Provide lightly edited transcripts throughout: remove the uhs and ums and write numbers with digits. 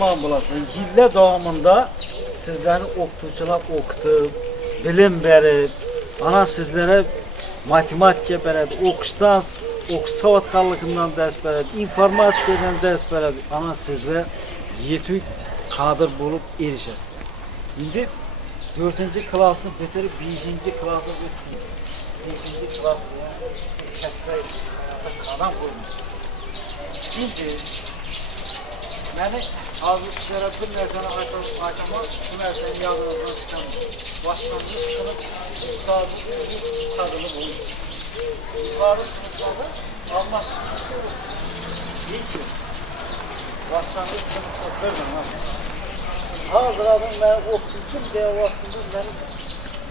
aman bulasın. Yıllar davamında sizleri okutuvchilar okutub, bilim verib, ana sizlere matematika verib, o'qishdan, o'qish savodxonligidan ders verib, informatikadan ders verib, ana sizler yetuk kadr bulup erişesizler. Şimdi 4. klasını bitirib 5. klasa o'tdingiz. 5. klasda katta hayata qadam qo'ydingiz. Şimdi məni azı sizlərə bir nərsəni aytamaz, bu nərsəni yadınızdan çıxamaz. Başlanğıc sınıf ustadının bir tadını bulur. Yukarı sınıflarda almazsınız. İyi ki, başlanğıc sınıfda vermem. Hazırladım ben okuyucum diye vaktinde benim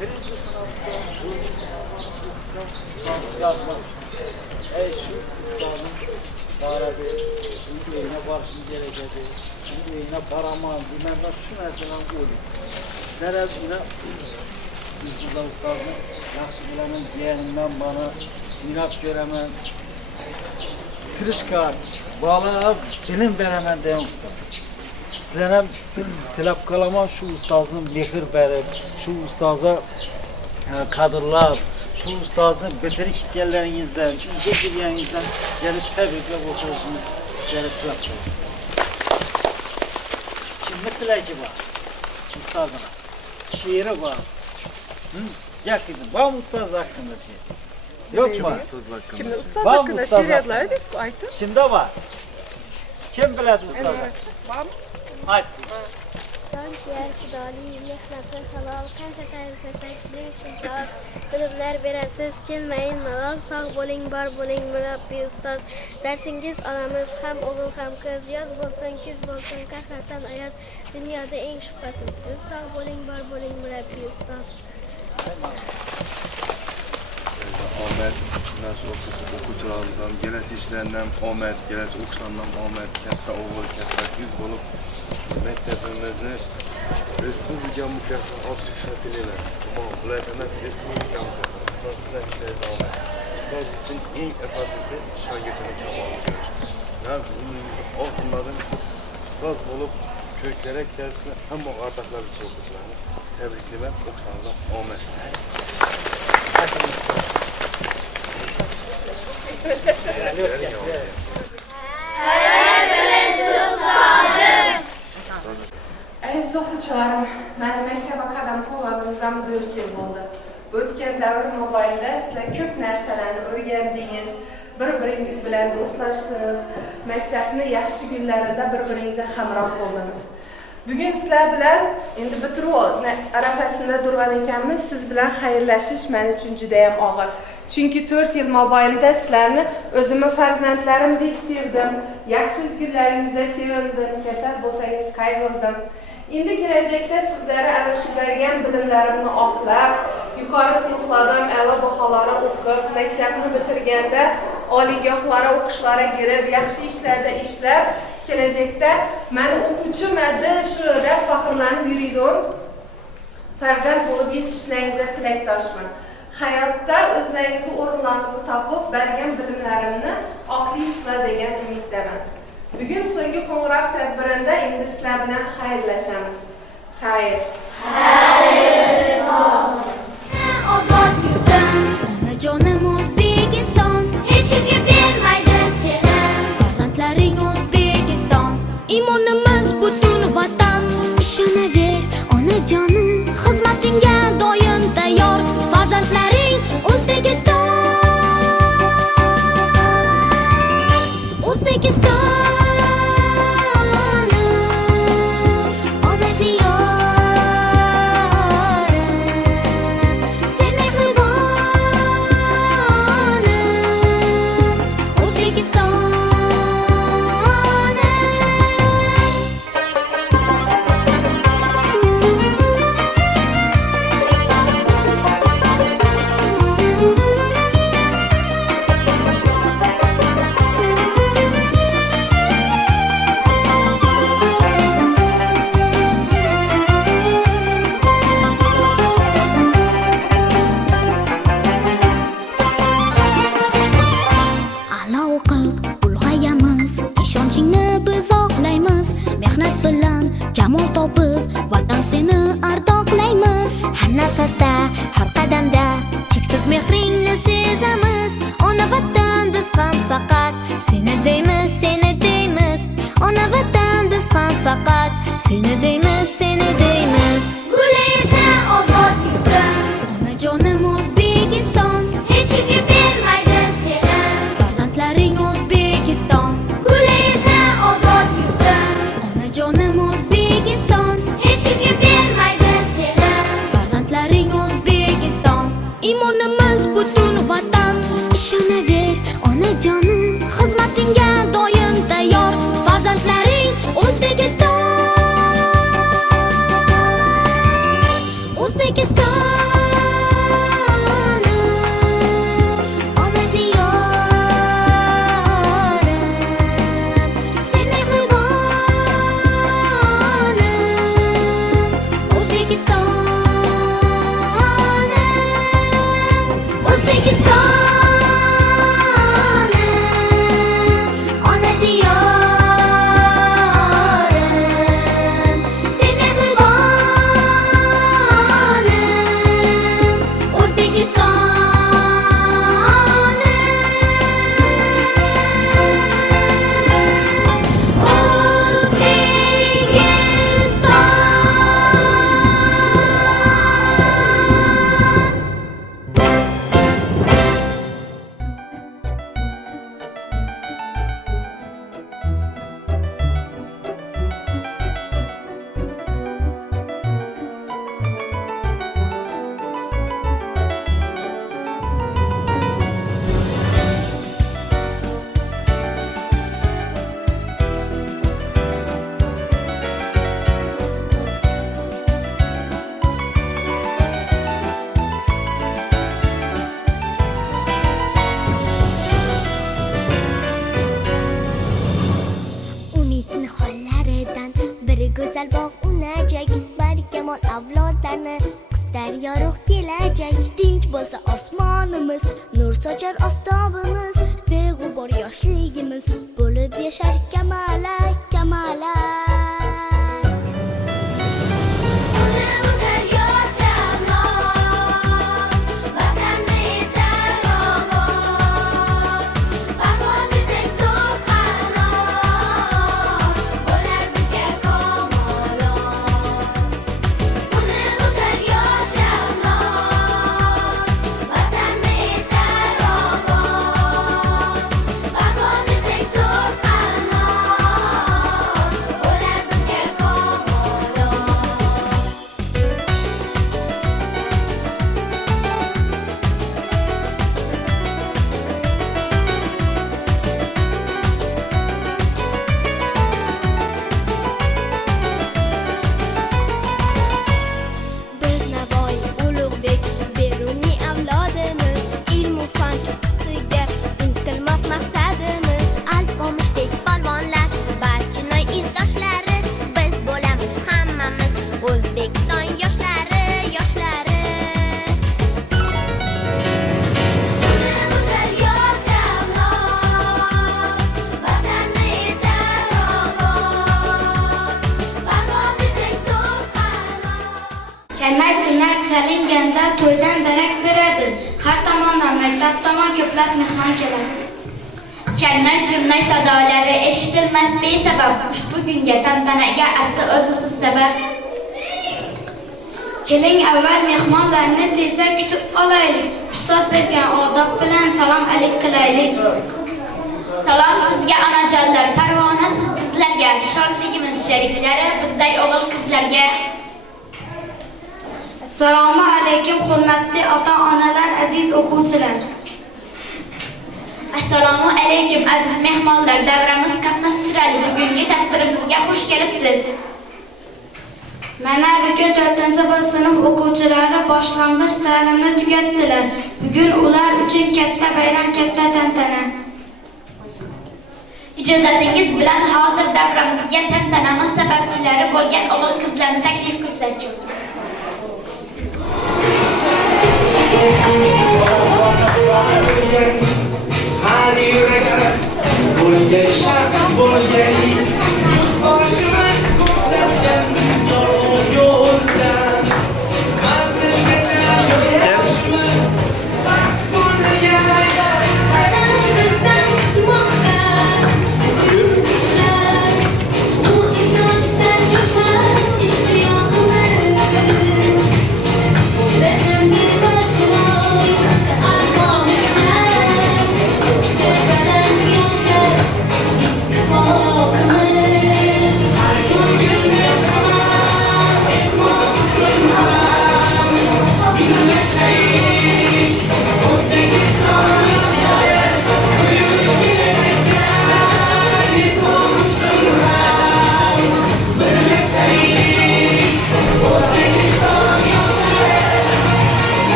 birinci sınavda, 4. sınavda okuyacağım, yazmam. Ey şu ustadım barabi, şimdi eyine barışın gerekedi, şimdi eyine baraman, bilmem şu mesela olayım. Sizlere yine İlkizda ustadım, yaxşı bilemem, yeğenimden bana sinap göremem, kırışkar, bağlar, bilim veremem diyen ustadım. Sizlere tilab qalaman şu ustazın mehir verib, şu ustaza kadrlar, şu ustazın bitirik işgərlərinizdən, incə girlerinizdən gəlib təbriklab oturursunuz, sizlere tilab qalaman. Kimli tilaki var ustazına? Şiiri var. Gel kızım, var mı ustaz hakkında şey? Yok mu? Kimde ustaz hakkında şiir yazıları biz bu aytın. Kimde var? Kim biledi ustaz hakkında? Var mı? Haydi. Can ciğer kudali, mehlakı halal, kanka tarifesek, bir şinçaz, bilimler veresiz, kelmeyin malal, sağ boling, bar boling, mürabbi ustaz. Dersingiz alamız, hem oğul hem kız, yaz bolsun, kiz bolsun, kahratam ayaz, dünyada en şüphesiz siz, sağ boling, bar boling, mürabbi ustaz. Ahmet, nasıl okucularımızdan, gelesi işlerinden Ahmet, gelesi okuşlarından Ahmet, katta oğul, katta kız bulup şu mektebimizni Respublika mükemmel alt çıkışına dilerim. Tamam, bulaytamaz Respublika mükemmel. Fransızlar işleri Ahmet. Bunlar için en esasisi şagirdini çabalı görür. Yani altınların ustaz olup köklere kendisine hem o ardaklar için okucularımız. Tebrikler, okuşlarımızdan Ahmet. Aziz o'quvchilarim, meni maktabga qadam qo'yganimizdan 4 yil bo'ldi. O'tgan davr mobaynida sizlar ko'p narsalarni o'rgandingiz, bir-biringiz bilan do'stlashdingiz, maktabni yaxshi kunlarida bir-biringizga hamroh bo'ldingiz. Bugun sizlar bilan endi bitiruv arafasida turgan ekanmiz. Siz bilan xayrlashish men uchun juda ham og'ir. Chunki 4 yil mobaynida sizlarni o'zimni farzandlarimdek sevdim, yaxshi kunlaringizda sevindim, kasal bo'lsangiz qayg'urdim. Endi kelajakda sizlarga ana shu bergan bilimlarimni oqlab, yuqori sinflardan a'lo baholara o'qib, maktabni bitirganda oliygohlara o'qishlarga kirib, yaxshi ishlarda ishlab, kelajakda meni o'quvchim edi, shunda faxrlanib yuradigan farzand bo'lib yetishishlaringizga tilakdoshman. Hayotda o'zlaringizni o'rinlaringizni topib, bergan bilimlarimni oqlaysizlar degan umiddaman. Bugun so'nggi qo'ng'iroq tadbirida endi sizlar bilan xayrlashamiz. Xayr. Xayr olsun. Ozod yurtim, onajonim O'zbekiston, hech kimga bermaydi seni. Farzandlaring O'zbekiston, iymonimiz butun vatan. Ishonaver, onajonim, xizmatingga doim tayyor. Farzandlaring O'zbekiston, O'zbekiston. Ona diyorim. ardoqlaymiz. Har nafasda, har qadamda cheksiz mehringni sezamiz. Ona vatan biz ham faqat seni deymiz, seni deymiz. Ona vatan biz ham faqat seni deymiz, seni deymiz. Gulaysan ozod yurtim, onajonim O'zbekiston. Hech kimga bermaydi seni farzandlaring O'zbekiston. Gulaysan ozod yurtim, onajonim O'zbekiston. Hech kimga bermaydi seni farzandlaring O'zbekiston. Iymonimiz butun vatan, ishonaver onajonim, xizmatingga doim tayyor farzandlaring O'zbekiston. O'zbekiston, ona diyorim, sen mehribonim. O'zbekiston, O'zbekiston, ona diyorim, sen mehribonim. O'zbekiston, umid nihollaridan bir go'zal bog' unajak. Barkamol avlodlarni kutar yorug' kelajak. Tinch bo'lsa osmonimiz, nur sochar oftobimiz. Beg'ubor yoshligimiz bo'lib yashar kamalak, kamalak. O'zar yosh avlod, vatanni etar obod. Parvozi teng zo'r qanot, bo'lar bizga komolot. O'zar yosh avlod, vatanni etar obod. Parvozi teng zo'r qanot, bo'lar bizga Biz Navoiy Ulug'bek Beruniy avlodimiz, ilmu fan cho'qqisiga intilmoq maqsadimiz. Alpomishdek polvonlar, Barchinoy izdoshlari, biz bo'lamiz hammamiz O'zbekiston yoshlari, yoshlari. O'zar yosh avlod, vatanni etar obod. Parvozi teng zo'r qanot. Karnay sunnat chalinganda to'ydan darak beradi. Har tomondan maktab tomon ko'plab mehmon keladi. Karnay sunnat sadolari eshitilmas besabab. Ushbu kunga tantanaga asli o'zisiz sabab. Keling avval mehmonlarni tezda kutib olaylik. Ustoz bergan odob bilan salom alik qilaylik. Salom sizga onajonlar, parvona siz bizlarga, shodligimiz sheriklari bizday o'g'il qizlarga. Assalomu alaykum hurmatli ota-onalar, aziz o'quvchilar. Assalomu alaykum aziz mehmonlar, davramiz qatnashchilari, bugungi tadbirimizga xush kelibsiz. Mana bugun 4-B sinf o'quvchilari boshlang'ich ta'limni tugatdilar. Bugun ular uchun katta bayram, katta tantana. Ijozatingiz bilan hozir davramizga tantanamiz sababchilari bo'lgan o'g'il qizlarni taklif qilsak. Hadi yürekler, bo'lgan shart bo'lgan, boshimiz ko'rsatgan zo'r yo'ldan.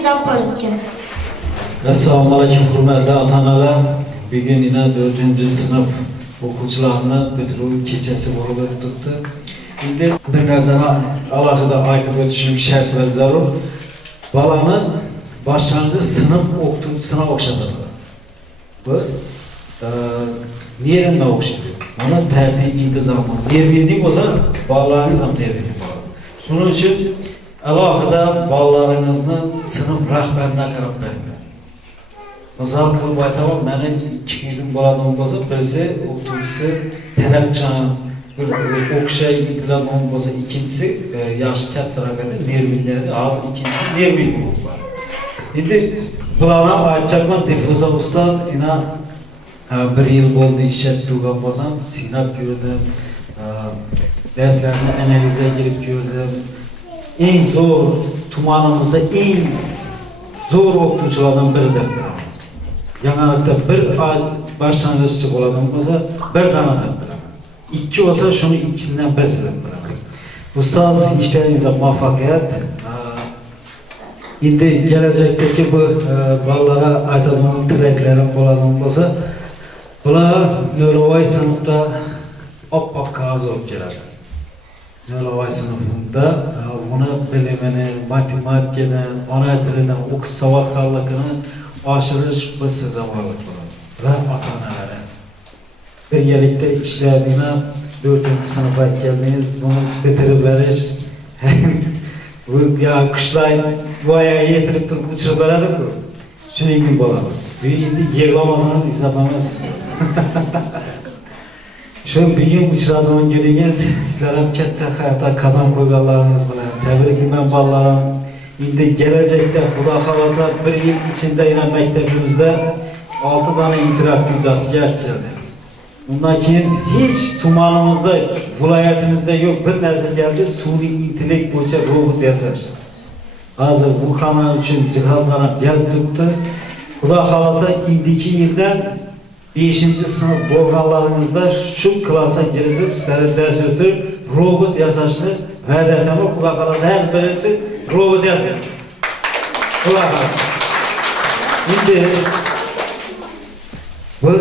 ijob bo'lgan. Assalomu alaykum hurmatli ota-onalar. Bugun yana 4-sinf o'quvchilarini bitiruv kechasi bo'lib o'tibdi. Endi bir narsani alohida aytib o'tishim shart va zarur. Balani boshlang'ich sinf o'qituvchisine o'xshatadi. Bu nerimga o'xshaydi. Mana tartib intizom. Terbiyaning o'zi bolalarning ham terbiyaga bog'liq. Shuning uchun alohida bolalaringizni sinf rahbariga qarab qo'ying. Misal qilib aytaman, meni 2 qizim bo'ladigan bo'lsa, birisi o'qituvchisi talabchan, bir o'qishay intiladigan bo'lsa, ikkinchisi yoshi kattaroq edi, nerviylar, hozir ikkinchisi nerviy bo'lib. Endi bularni aytmoqman, Dilfuza ustoz ina 1 yil bo'ldi ishlatib turgan bo'lsam, sinab ko'rdim, darslarni analiza qilib ko'rdim. Eng zo'r tumanimizda eng zo'r o'qituvchilardan biri deb bilaman. Yangilikda bir boshlang'ichchi bo'ladigan bo'lsa, bir dona deb bilaman. 2 bo'lsa, shuni ikkisidan birisi deb bilaman. Ustoz, ishlaringizga muvaffaqiyat. Endi kelajakdagi bu bolalarga aytadigan tilaklarim bo'ladigan bo'lsa, bular No'lovoy sinfda oppoq qog'oz olib keladi. No'lovoy sinfida uni bilimini, matematikadan, ona tilidan, o'qish savodxonligini oshirish biz sizga bog'liq bo'ladi. Va ota-onalar birgalikda ishlaydigan 4-sinfga keldingiz, buni bitirib berish bu ya qushlar voyaga yetirib turib uchirib beradi-ku. Shuningdek bo'ladi. Bu endi yig'lamasangiz hisoblamaysiz. Shu bugun uchradigan kuningiz sizlar ham katta hayotda qadam qo'yganlaringiz bilan tabriklayman bolalarim. Endi kelajakda Xudo xolasa 1 yil ichida yana maktabimizda 6 dona interaktiv darsga keldi. Undan keyin hech tumanimizda, viloyatimizda yo'q bir narsa keldi, sun'iy intellekt bo'yicha robot yasash. Hozir bu hamma uchun jihozlar ham kelib turibdi. Xudo xolasa indiki yildan 5-sinf bo'lganlaringizda shu klassga kirib, sizlarga dars o'tib, robot yasashni va'da etaman. Xudo xolasa har birisi robot yasaydi. Xudo xolasa. Endi bu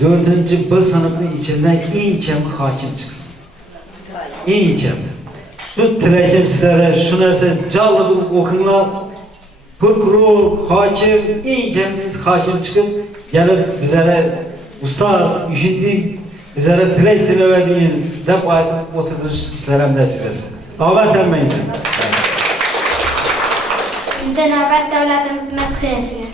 4-B sinfning ichidan eng kam hokim chiqsin. Eng kam. Shu tilakim sizlarga shu narsa jallob o'qinglar. Prokuror, hokim, eng kamingiz hokim chiqib, kelib bizlarga ustoz, eshitdik, bizlarga tilak tilaverdingiz deb aytib o'tirish sizlar ham nasib etsin. Omad hammangiz. Endi navbat davlatimiz madhiyasiga.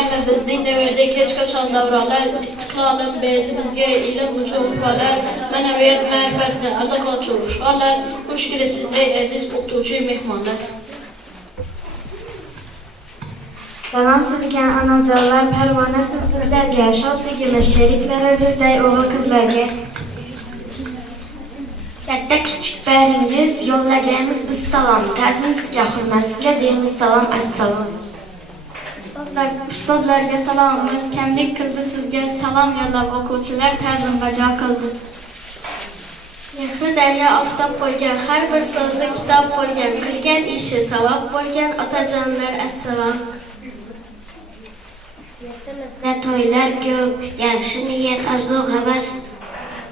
O'rganma bizning devordik hech qachon davronlar, istiqlolim berdi bizga ilm uchun uqbalar, ma'naviyat ma'rifatni ardoqlovchi urishlar, xush kelibsiz ey aziz o'qituvchi mehmonlar. Salom sizga onajonlar, parvona sizlarga, shodligimiz sheriklari bizday o'g'il qizlarga. Katta kichik baringiz yo'llaganmiz biz salom, ta'zim sizga, hurmat sizga deymiz salom, assalom. Ustozlarga salomimiz kamlik qildi sizga, salom yo'llab o'quvchilar ta'zim bajo qildi. Mehri daryo oftob bo'lgan, har bir so'zi kitob bo'lgan, qilgan ishi savob bo'lgan otajonlar assalom. Yurtimizda to'ylar ko'p, yaxshi niyat, orzu, havas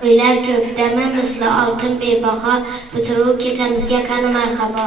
o'ylar ko'p, dami misli oltin bebaho, bitiruv kechamizga qani marhabo.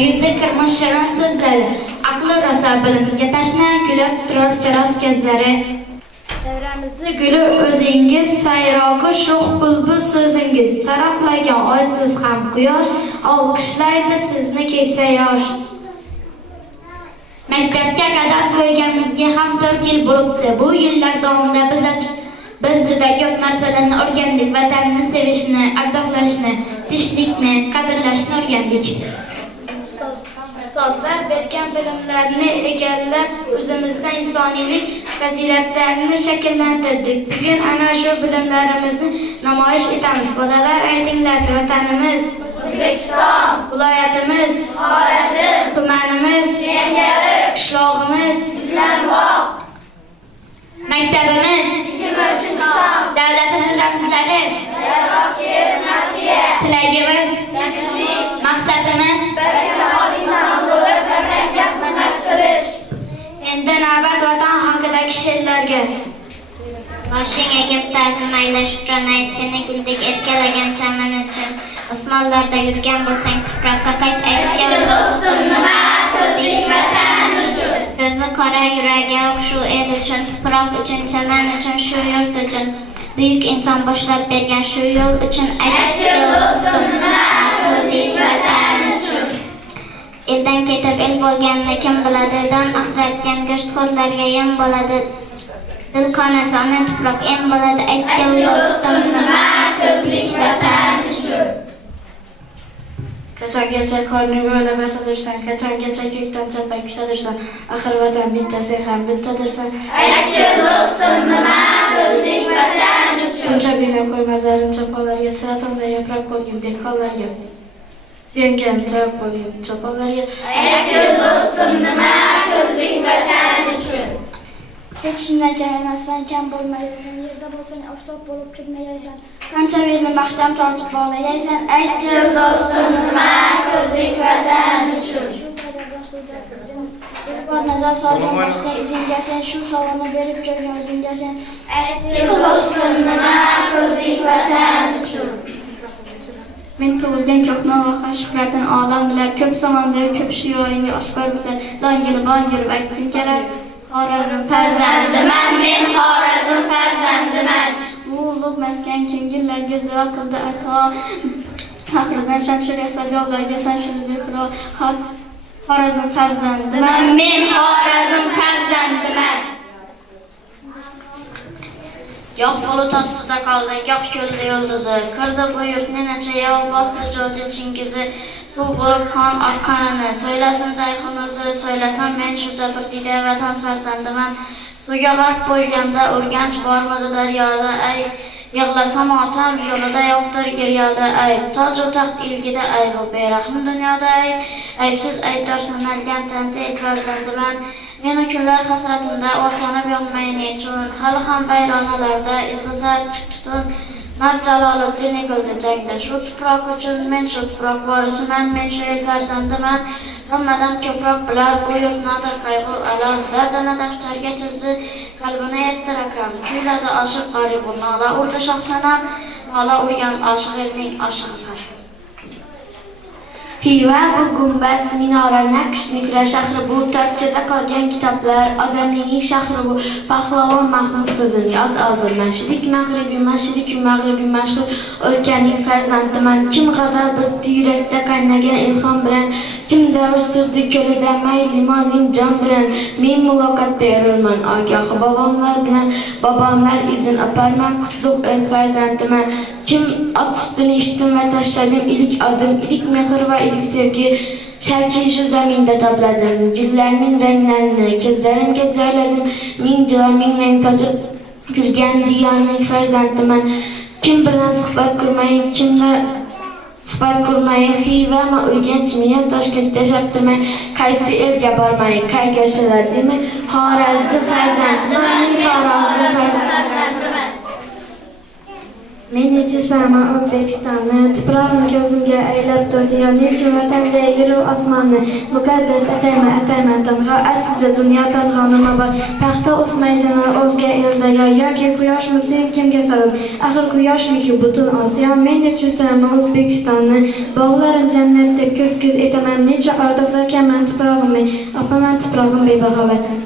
Yüzü kırmış şirin sözleri, aklı rosa bilimga tashna, kulib turar chiroz ko'zlari. Davramizni guli o'zingiz, sayrog'i sho'x bulbul so'zingiz, charaqlagan oysiz ham quyosh, olqishlaydi sizni keksa yosh. Maktabga qadam qo'yganimizga ham 4 yil bo'libdi. Bu yillar davomida biz juda ko'p narsalarni o'rgandik, vatanni sevishni, ardoqlashni, tinchlikni, qadrlashni o'rgandik. Ustozlar bergan bilimlarni egallab, o'zimizda insoniylik fazilatlarini shakllantirdik. Bugun ana shu bilimlarimizni namoyish etamiz. Bolalar, aytinglar, vatanimiz O'zbekiston, viloyatimiz Xorazm, tumanimiz Yangiyo'l, qishlog'imiz Yuklanmoq, maktabimiz Turkmaniston, davlatimiz ramzlari tilagimiz, maqsadimiz endi navbat vatan haqidagi she'rlarga. Boshing egib ta'zim ayla, shukrona ayt seni guldek erkalagan chaman uchun. Osmonlarda yurgan bo'lsang tuproqqa qayt, aytgan do'stim nima qildik vatan uchun. Ko'zi qora yuragi yo'q shu el uchun, tuproq uchun, chalan uchun, shu yurt uchun. Buyuk inson boshlab bergan shu yo'l uchun aytgil do'stim nima qildik vatan uchun. Eldan ketib el bo'lganini kim biladi, don axratgan go'sht qo'llarga yem bo'ladi. Dil qonasoni tuproq em bo'ladi, aytgil do'stim nima qildik vatan uchun. Qachongacha qorning o'ylab yotadursan, qachongacha ko'kdan chapay kutadursan, axir vatan bitta, sen ham bittadirsan. Aytgil do'stim nima qildik vatan uchun. Buncha bino qo'yma zarin cho'ponlarga, siratonda yaproq bo'lgin dehqonlarga, suyangan toyoq bo'lgin cho'ponlarga. Aytgil do'stim nima qildik vatan uchun. Hech shundan kam emassan, kam bo'lmaysan, yerda bo'lsang oftob bo'lib turmaysan. Qancha belni mahkam tortib bog'laysan, Aytgil do'stim nima qildik vatan uchun. bor nazar solgan boshqa izingga sen, shu savolni berib ko'rgan o'zingga sen. Aytgil do'stim nima qildik vatan uchun. Men tug'ilgan ko'hna va qo'shiqlardan olam bilar, ko'p zamonda ko'p shiyoringga oshkor bilar, dongini bongirib aytdim kerak. Xorazm Farzandiman, men Xorazm farzandiman. bu ulug' maskan ko'ngillarga ziyo qildi ato. Faxriddin Shamshir yasab yollarga sanshir zehro. Xorazm farzandiman, Men Xorazm farzandiman. Goh bulut ostida qoldi, goh ko'lda yulduzi, kirdi bu yurtni necha yov bosdi jo'ji chingizi. Suv bo'lib qon oqqanini, so'ylasin Jayxun o'zi, so'ylasam men shu jabrdiyda vatan farzandiman. Suvga g'arq bo'lganda urganch bormidi daryoda, ay yig'lasam otam yo'lida yo'qdir giryoda, ay toj u taxt ilgida, ay bu berahm dunyoda, ay aybsiz aybdor sanalgan tanti farzandiman. Men kunlar hasratimda o'rtanib yonmay nechun, hali ham bayronalarda izg'izar chiqtun. Mar Jaloliddin yiqildi jangda shu tuproq uchun, men shu tuproq vorisiman, men shu el farzandiman. Hammadan ko'proq bilar bu yurt nodir qayg'u alam, dardini daftarga chizdi, qalbini yetdi rakam. Kuyladi oshiq g'aribun, nola urdi shohsanam, nola urgan oshiq elning oshig'i far. Xiva bu gumbaz, minora, Naqsh, Nigra shahri bu, tortchada qolgan kitoblar, odamning shahri bu, Pahlavon Mahmud so'zini yod oldim. Mashriq mag'ribiy mashhur o'lkaning farzandiman. Kim g'azal bitdi yurakda qaynagan ilhom bilan, kim davr surdi ko'lida may limoning jon bilan. Men muloqotda yorulman ogoh bobomlar bilan, bobomlar izin oparman, qutlug' el farzandiman. Kim ot ustini ichdim va tashladim ilik odim, ilik mehr va ilik sevgi, sharkiy shu zaminda tobladim. Gullarning ranglarini ko'zlarimga joyladim, ming jilo ming rang sochib kulgan diyorning farzandiman. Kim bilan suhbat kurmayin, Xiva ma Urganch, men Toshkentda shaptirmay, qaysi elga bormayin, qayga o'shalar demay, Xorazm farzandiman, Xorazm farzandiman. Men nechisaman O'zbekistonni, tuprog'im ko'zimga aylab dunyo, necha vatanda yeru osmonni, muqaddas atayman tanho, aslida dunyo tanho nima bor, paxta o'smaydimi o'zga elda yoki quyoshmi sen kimga sabab, axir quyoshniku butun Osiyo. Men nechisaman O'zbekistonni, bog'larim jannat deb ko'z etaman, necha ordoqlarkaman tuprog'im, opaman tuprog'im bebaho vatan.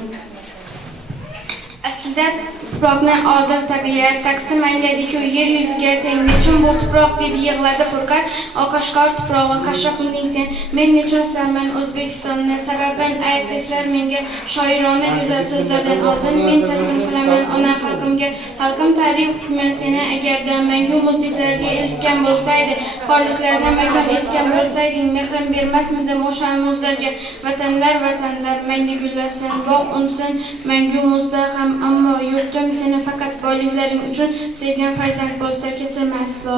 Aslida tuproqni odil tabiat taqsim ayladi-ku yer yuziga teng. Nechun bu tuproq deb yig'ladi Furqat, oqashqor tuprog'i qashshoqning sen. Men nechun sevman O'zbekistonni, sababan aytdilar menga shoirona go'zal so'zlardan oldin. Men taqsim qilaman ona xalqimga, xalqim tarix hukmi seni agarda mangu muzdiklarga eltgan bo'lsaydi, qorliklardan makon etgan bo'lsayding, mehrim bermasmidim o'sha muzlarga. Vatanlar mangu gullasin, bog' unsin mangu muzda ham, ammo yurtim seni faqat boyliklaring uchun sevgan farzand bo'lsa kechirma aslo.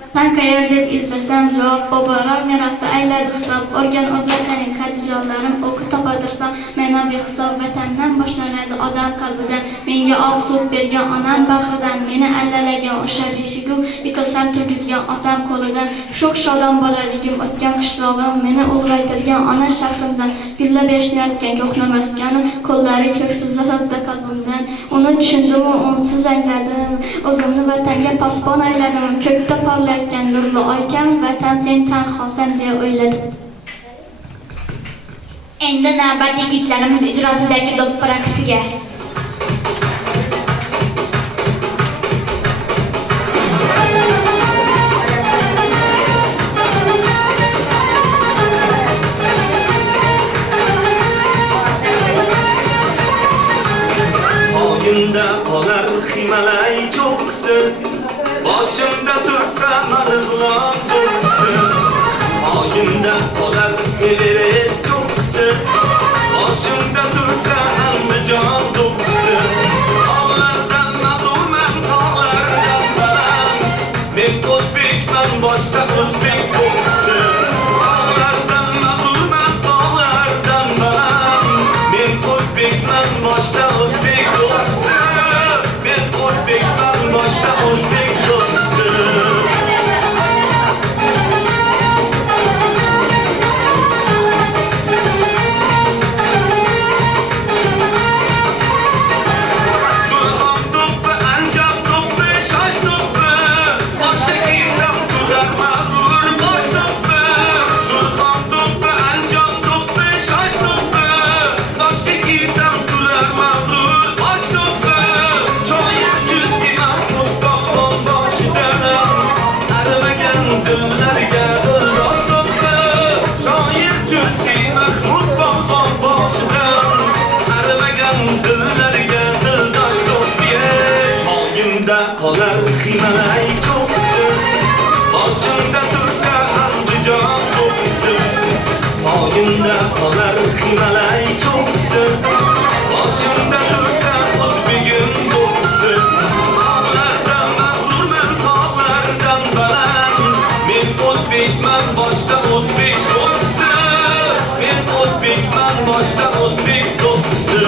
Vatan qayer deb izlasam javob, bobolar merosi ayladi hisob, o'rgan o'z vataning qadrdonlarim o'qi topadirsam, meni behisob vatandan boshlanadi odam qalbidan. Menga oq suv bergan onam bag'ridan, meni allalagan o'sha beshigu, yiqilsam turgizgan otam qo'lidan. Sho'x shodon bolaligim o'tgan qishlog'im, meni ulg'aytirgan ona shahrimdan. Gullab yashnayotgan ko'hna maskani, qo'llari ko'ksiz zotda qalbimdan. Uni tushundim, unsiz angladim, o'zimni vatanga posbon ayladim. Ko'kda porlayotgan nurli oykam, vatan sen tanhosan deya o'yladim. Endi navbat yigitlarimiz ijrosidagi do'ppi-raqsiga. Oyimda qolar Himalay cho'qqisi, boshimda tursa Marg'ilon cho'qqisi. Oyimda qolar Everest cho'qqisi, boshimda tursa Andijon cho'qqisi. Tog'lardan mag'lubman, tog'lardan baland, men o'zbekman, boshqa o'zbek cho'qqisi. Tog'lardan mag'lubman, tog'lardan baland, men o'zbekman, boshqa o'zbek cho'qqisi. Men o'zbekman, boshqa o'zbek cho'qqisi. Qolar Himalay cho'qqisi, boshimda tursa Andijon cho'qqisi. Oyimda qolar Himalay cho'qqisi, boshimda tursa o'zbegim cho'qqisi. Tog'lardan mag'lubman, tog'lardan baland, men o'zbekman, boshqa o'zbek cho'qqisi. Men o'zbekman, boshqa o'zbek cho'qqisi.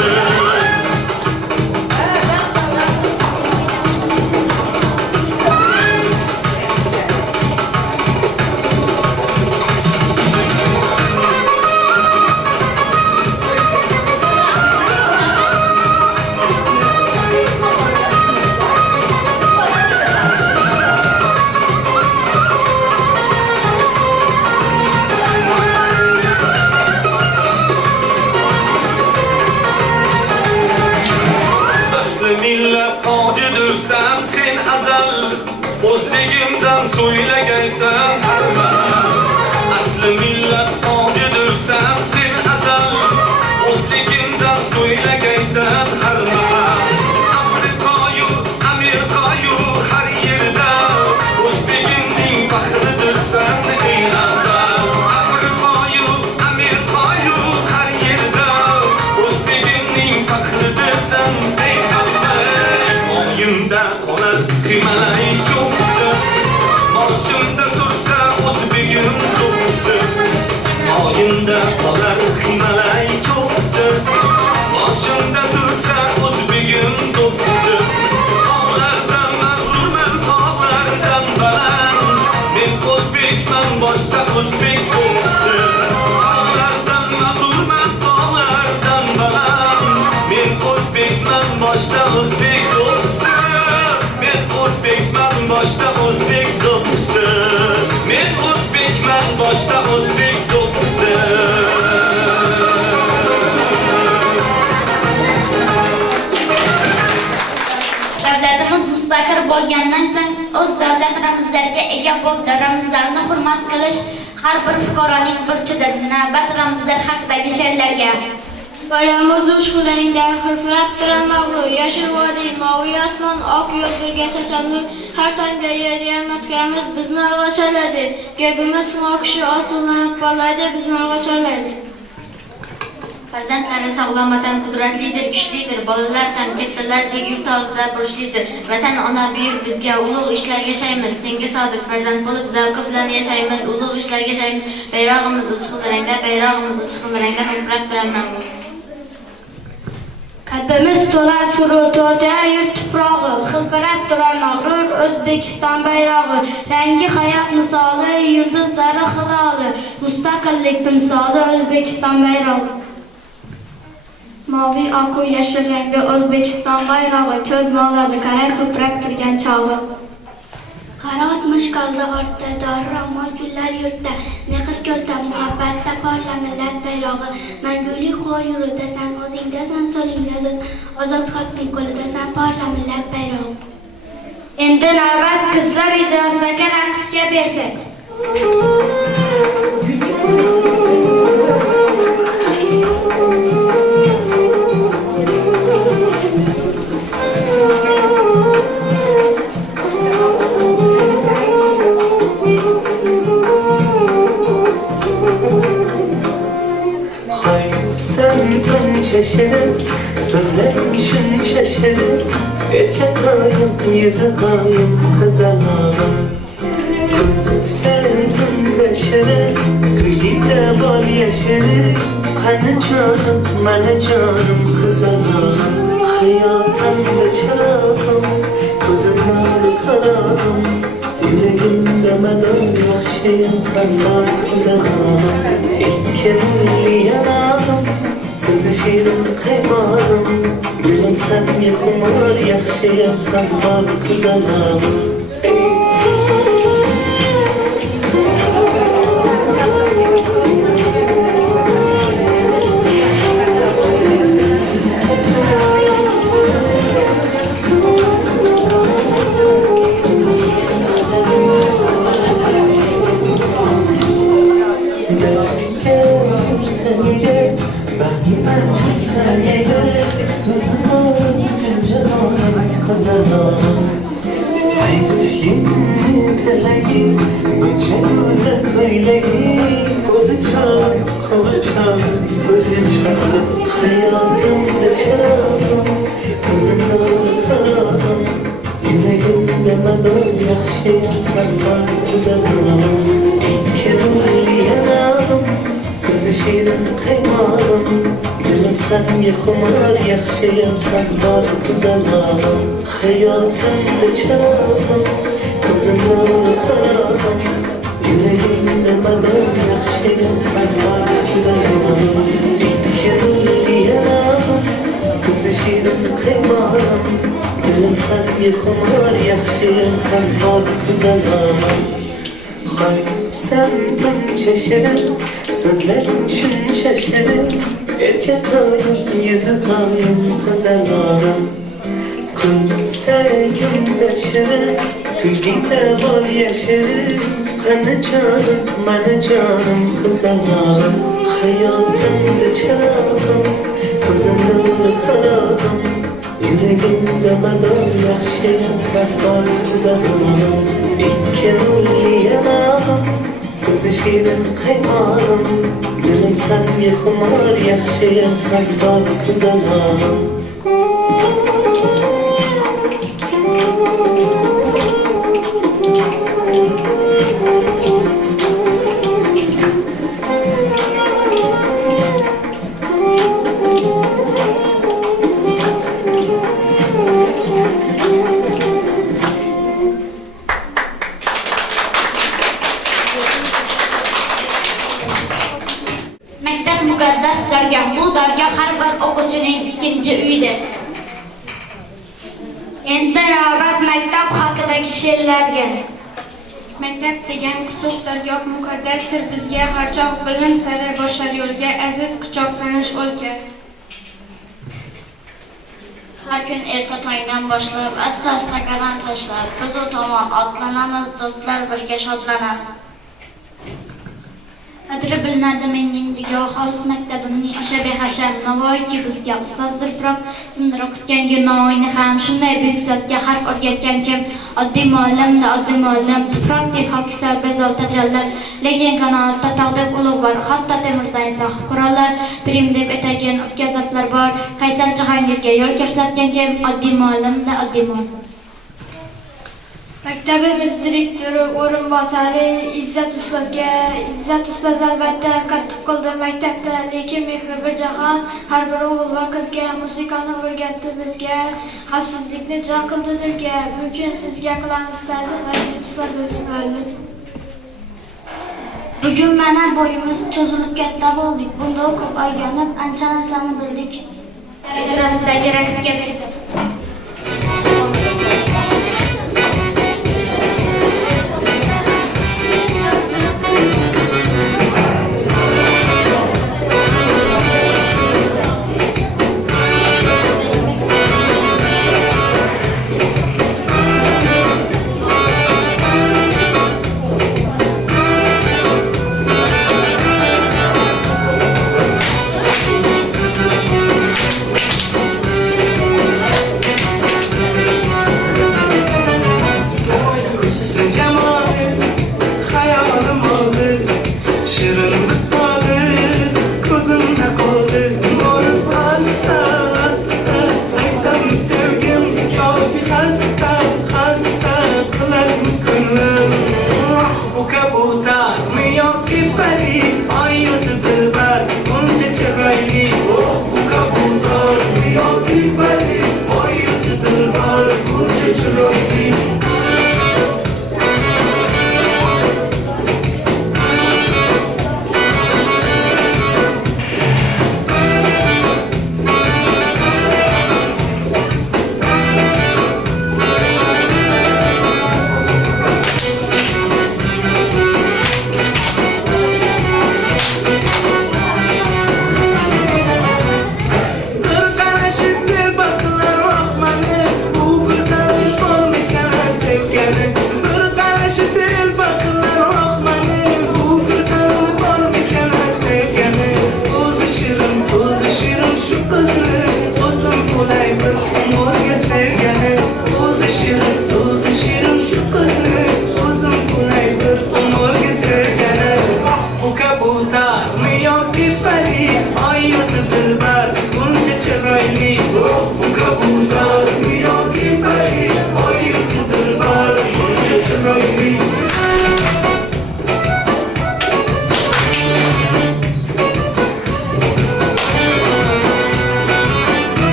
Millat ojidirsan sen azal, o'zligimdan so'ylagaysan har mahal. Asli millat ojidirsan sen azal, o'zligimdan so'ylagaysan har mahal. Afriqayu, Amerikayu har yerda, o'zbegimning faxridirsan eng afzal. Afriqayu, Amerikayu har yerda, o'zbegimning faxridirsan eng afzal. Oyimda qolar Himalay cho'qqisi, boshimda tursa o'zbegim cho'qqisi. Oyimda qolar Himalay cho'qqisi, boshimda tursa o'zbegim cho'qqisi. Tog'lardan mag'lubman, tog'lardan baland, men o'zbekman, boshqa o'zbek cho'qqisi. Tog'lardan mag'lubman, tog'lardan baland, men o'zbekman, boshqa o'zbek cho'qqisi. Men o'zbekman, boshqa o'zbek cho'qqisi. Men o'zbekman, boshqa o'zbek cho'qqisi. Davlatimiz mustaqil bo'lgandan so'ng o'z davlat ramzlariga ega bo'ldi. Ramzlarni hurmat qilish har bir fuqaroning burchidir. Navbat ramzlar haqidagi she'rlarga. Bayramimiz ushbu rangda hurfirat turar mag'rur, yashil vodiy, moviy osmon, oq yo'ldirga sachanur. Har tongda yer yarmatlarimiz bizni olg'achalaydi. Gapimiz mo'kishi otillanib qoladi, bizni olg'achalaydi. Farzandlari sog'lom, vatan qudratlidir, kuchlidir. Bolalar ham kattalardek yurt oldida burchlidir. Vatan ona buyuk bizga, ulug' ishlar yashaymiz. Senga sodiq farzand bo'lib zavqi bilan yashaymiz, ulug' ishlar yashaymiz. Bayrog'imiz ushbu rangda, bayrog'imiz ushbu rangda hilpirab turamiz. Qalbimiz to'la surur to'da yurt tuprog'i, hilpirab turar mag'rur O'zbekiston bayrog'i. Rangi hayot misoli, yulduzlari hiloli, mustaqillik timsoli O'zbekiston bayrog'i. Moviy oq yashil rangda O'zbekiston bayrog'i, ko'zni oladi qarang hilpirab turgan chog'i. Qaro 60 qoldi ortda, dori ro'mol gullar yurtda, mehr ko'zda, muhabbatda porla millat bayrog'i. Mangulik xor yuridasan, o'zingdasan so'lingda zid. Ozod xalqning qo'lidasan, porla millat bayrog'i. Endi navbat qizlar ijrosidagi raqsga bersak. Şaşırır, sözlerim şaşırır. Erkek ağayım, yüzü ağayım, kız ağayım. Sevgimde şırır, gülümde bal yaşırır. Kanı canım, bana canım, kız ağayım. Hayatımda çırağım, gözümde karağım. Yüreğimde medar yakşıyım, sanlar kız ağayım. İlk kenarlı yanağım, sözü şirin kaymarım. Dilim sen yıkımar, yakşıyım, sanlar kız ağayım. Hayatımda çırağım, gözümde karağım. Yüreğimde medar yakşıyım, sanlar kız ağayım. İki nurlu yanağım, sözü şirin kaymarım. Dilim sen yıkımar, yakşıyım, sanlar kız ağayım. Hayatımda çırağım, gözümde karağım. Yüreğimde medar yakşıyım, sanlar kız ağayım. İki nurlu yanağım, sözü şirin kaymarım. Dilim sen yıkımar, yakşıyım, sanlar kız ağayım. Hay sen bin şaşırır, sözlerin şaşırır. Erkek ağayım, yüzü ağayım, kız ağayım. Kul sevgimde şırır, gülgünde bal yaşırır. Kanı canım, bana canım, kız ağayım. Hayatımda çırağım, gözümde karağım. Yüreğimde medar yakşıyım, sanlar kız ağayım. İki nurlu yanağım, sözü şirin kaymarım. Dilim sen yıkımar, yakşıyım, sanlar kız ağayım. Maktab muqaddas dargoh. Bu dargoh har bir o'quvchining ikkinchi uyidir. Endi navbat maktab haqidagi she'rlarga. Maktab degan qutlug' dargoh muqaddasdir bizga, harchoq bilim sari boshlar yo'lga, aziz quchoqlanish o'lka. Har kun erta tongdan boshlab, asta-asta qadam tashlab, biz u tomon otlanamiz, do'stlar birga shodlanamiz. Qadri bilinadi mening digoh, olis maktabimning o'sha behasham. Navoiyki bizga ustozdir, biroq kimdir o'qitgan Navoiyni ham. Shunday buyuk zotga harf o'rgatgan kim? Oddiy muallimda oddiy muallim, tuproqdek hokisor bezov tajallar. Lekin qanoatda tog'dek ulug' bor, hatto temirdan sohib qurollar. Pirim deb atagan o'tkazotlar bor. Qaysar Jahongirga yo'l ko'rsatgan kim? Oddiy muallimda oddiy muallim. Maktabimiz direktori o'rinbosari Izzat ustoz albatta qattiq qo'ldir maktabda, lekin mehri bir jahon. Har bir o'g'il va qizga musiqani o'rgatdi bizga, xavfsizlikni jon qildi dilga. Bugun sizga qilamiz ta'zim, aziz ustoz Ismoilov. Bugun mana bo'yimiz cho'zilib katta bo'ldik. Bunda ko'p o'rganib, ancha narsani bildik. Ijrosidagi raqsga bersak.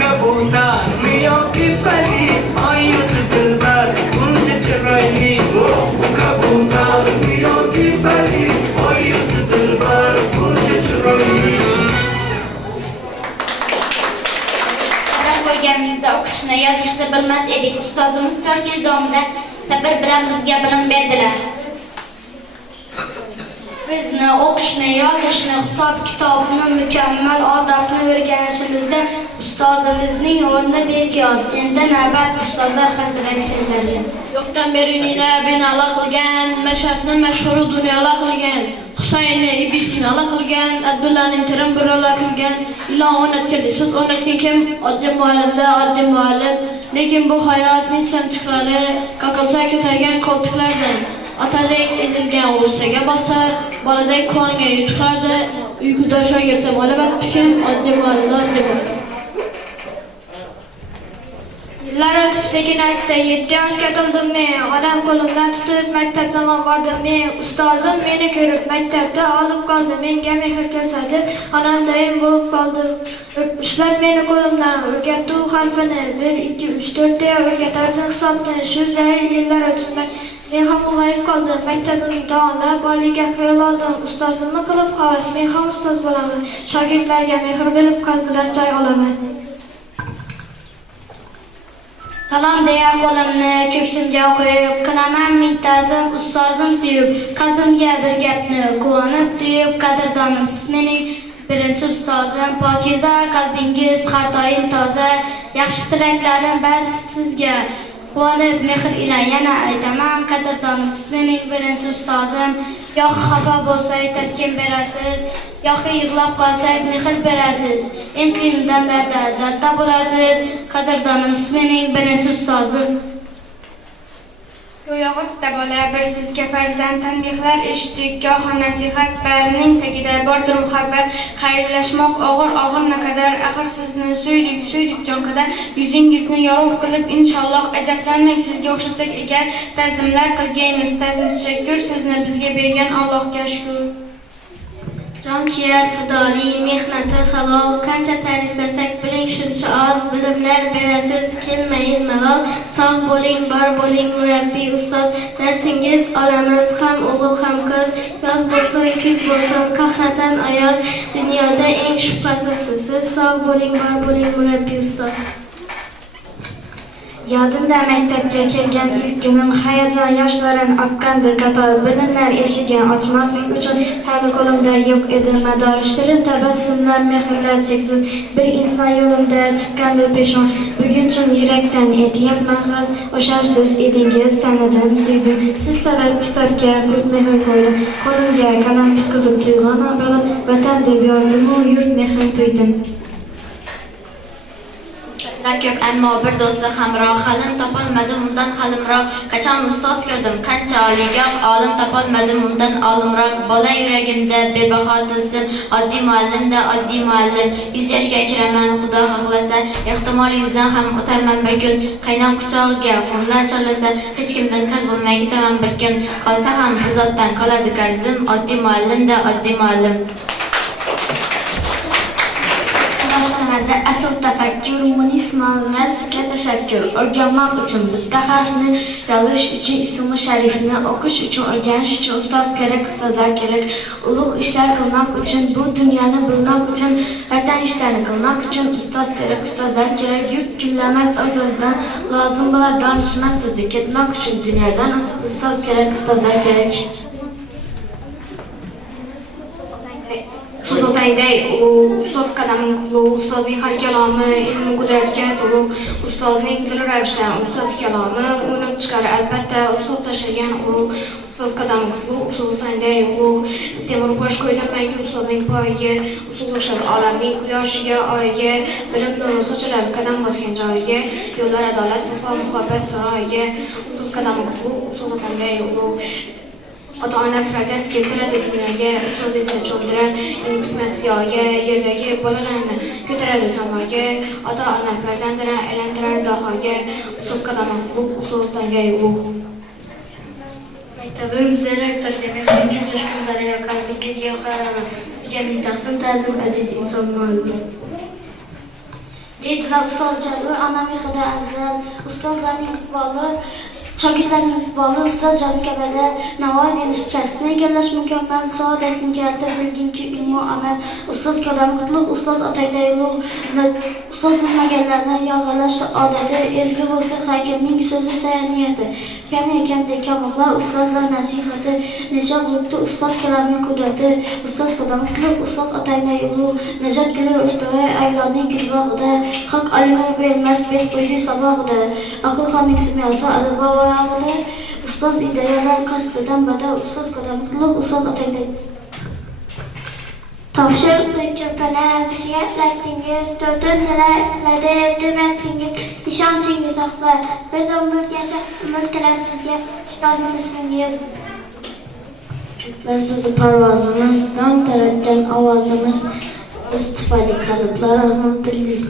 kabutarmi yoki pari oy yuzi dilbar buncha chiroyli bu kabutarmi yoki pari oy yuzi dilbar buncha chiroyli. Qo'yganimizda o'qishni, yozishni bilmas edik. Ustozimiz 4 yil davomida sabr bilan bizga bilim berdilar. Bizni o'qishni, yozishni, hisob kitobini, mukammal odobni o'rganishimizda ustozimizning o'rni beqiyos. Endi navbat ustozlar haqidagi so'zlarga. Yo'qdan beri nina binolar qilgan, Mashhadni mashhur dunyolar qilgan, Husaynni ibisinolar qilgan, Abdullaning tirim birolar qilgan, ilon o'rnatgan, so'z o'rnatgan kim? Oddiy muallimda oddiy muallim. Lekin bu hayotning sanchiqlari, qoqilsa ko'targan qo'ltiqlardan. Otadek ezilgan g'ussaga bossa, boladek qonga yutuqardi, uyquda shogirdim olib kim? Oddiy muallimda oddiy muallim. Yillar o'tib sekin-asta 7 yoshga to'ldim men. Onam qo'limdan tutib maktabga bordim men. Ustozim meni ko'rib maktabda olib qoldi. Menga mehr ko'rsatib, onam doim bo'lib qoldi. Ushlab meni qo'limdan o'rgatdi u harfini. 1 2 3 4 deya o'rgatardi hisobni. Shu zayl yillar o'tib men ham ulg'ayib qoldim. Maktabimni tamomlab oliga qo'yib oldim. Ustozimni qilib havas, men ham ustoz bo'laman. Shogirdlarga mehr berib qalbidan joy olaman. Salom deya qo'limni ko'ksimga qo'yib, qilaman ming ta'zim ustozim suyib, qalbimga bir gapni quvonib tuyib, qadrdonim siz mening birinchi ustozim, pokiza qalbingiz har doim toza, yaxshi tilaklarim bari sizga. Quvonib mehr ila yana aytaman, qadrdonim siz mening birinchi ustozim. Yo'q xafa bo'lsak taskin berasiz, yoki yig'lab qolsak mehr berasiz. Eng qiyin damlarda dalda bo'lasiz. Qadrdonim siz mening birinchi ustozim. Ro'yog'ida bola bir sizga farzand tanbehlar eshitdik, goho nasihat barining tagida bordir muhabbat. Xayrlashmoq og'ir naqadar, axir sizni suydik jon qadar. Yuzingizni yorug' qilib inshaalloh ajablanmang, sizga o'xshasak agar ta'zimlar qilgaymiz. Ta'zim tashakkur sizni bizga bergan Allohga shukr. Jon kuyar fidoli, mehnati halol, qancha ta'riflasak biling shuncha oz. Bilimlar berasiz, kelmayin malol. Sog' bo'ling, bor bo'ling, murabbiy ustoz. Darsingiz olamiz, ham o'g'il ham qiz. Yoz bo'lsin, kuz bo'lsin, qahratan ayoz. Dunyoda eng shubhasiz siz. Sog' bo'ling, bor bo'ling, murabbiy ustoz. Yodimda maktabga kelgan ilk kunim, hayajon yoshlarim oqqandi qator. Bilimlar eshigini ochmoqlik uchun hali qo'limda yo'q edi mador. Shirin tabassumlar, mehrlar cheksiz, bir inson yo'limda chiqqandi peshon. Bugunchun yurakdan aytyapman g'iz, o'sha siz edingiz, tanidim, suydim. Siz sabab kitobga ko'p mehr qo'ydim. Qo'limga qalam tutqizib tuyg'on bo'lib, vatan deb yozdim-u yurt mehrin to'ydim. Ko'p ammo bir do'sti hamroh, halim topolmadim undan halimroq. Qachon ustoz ko'rdim, qancha oliygoh, olim topolmadim undan olimroq. Bola yuragimda bebaho tilsim, oddiy muallimda oddiy muallim. 100 yoshga kiraman, Xudo xohlasa, ehtimol 100dan ham o'tarman bir kun. Qaynam quchog'iga xumlar chorlasa, hech kimdan qarz bo'lmay ketaman bir kun. Qolsa ham bu zotdan qoladi qarzim, oddiy muallimda oddiy muallim. Asl tafakkur, munismanlarga tashakkur. O'rganmoq uchun bitta harfni, yozish uchun ismi sharifni, o'qish uchun, o'rganish uchun ustoz kerak, ustozlar kerak. Ulug' ishlar qilmoq uchun, bu dunyoni bilmoq uchun, vatan ishlarini qilmoq uchun ustoz kerak, ustozlar kerak. Yurt kunlamas o'z-o'zidan, lozim bo'ladi donishmas sizni ketmoq uchun dunyodan o'sib ustoz kerak, ustozlar kerak. So'z otangday ustoz qadami qutlug', ustozning har kalomi ilm qudratga to'liq, ustozning dili ravshan, ustoz kalomi unib chiqar albatta, ustoz tashlagan urug', ustoz qadami qutlug', ustoz otangday ulug', temir bosh qo'ydim mangu ustozning poyiga, ustoz o'xshab olamning quyoshiga, oyiga, bilim nuri sochilar qadam bosgan joyiga, yo'llar adolat, vafo, muhabbat saroyiga, ustoz qadami qutlug', ustoz otangday ulug'. Ota-ona farzand keltiradi dunyoga, ustoz esa cho'mdirar kutmas ziyoga, yerdagi bolalarni ko'taradi samoga, ota-ona farzandini aylantirar dahoga, ustoz qadami qutlug', ustoz tangay ulug'. Maktabimiz direktor demesingiz yoshkun daryo qalbingiz gavharona, sizga ming taqsim ta'zim aziz inson muallim. Deydilar ustozlarga anam yıxıda əzəl, ustozların iqbalı, şagirdlərin iqbalı, ustaz Cəmkəbədə Navoy demiş kəsbini egellaş mükemmel, saadetini gəldi, bilgin ki ilmi amel, ustaz kadam qıtlıq, ustaz ataydayılıq, ustaz bilməgənlərdən yağalaş adəti, ezgi olsa hakiminin sözü səyəniyyəti, kəm kabıqlar, ustazlar nəsihəti, necə bulutdu, ustaz kəlamin qudrəti, ustaz kadam qıtlıq, ustaz ataydayılıq, necə gülü ustaya aylarının gülbağıda, haqq alimə verməz, bez buydu sabahıda, akıl xanlık simyası, alıba ayağıda, ustaz ide yazar kasteden bada, ustaz kadam qıtlıq, ustaz ataydayılıq. Topşırıqlı köpələr, bizə ətləttiniz, dördüncələrdə deməttiniz, nişan çingiz oxlar, biz ömür geçək, ömür tələb sizə, şifazımızsınız. Sızı parvazımız, dam tərəddən avazımız, istifali kalıplar almadırız.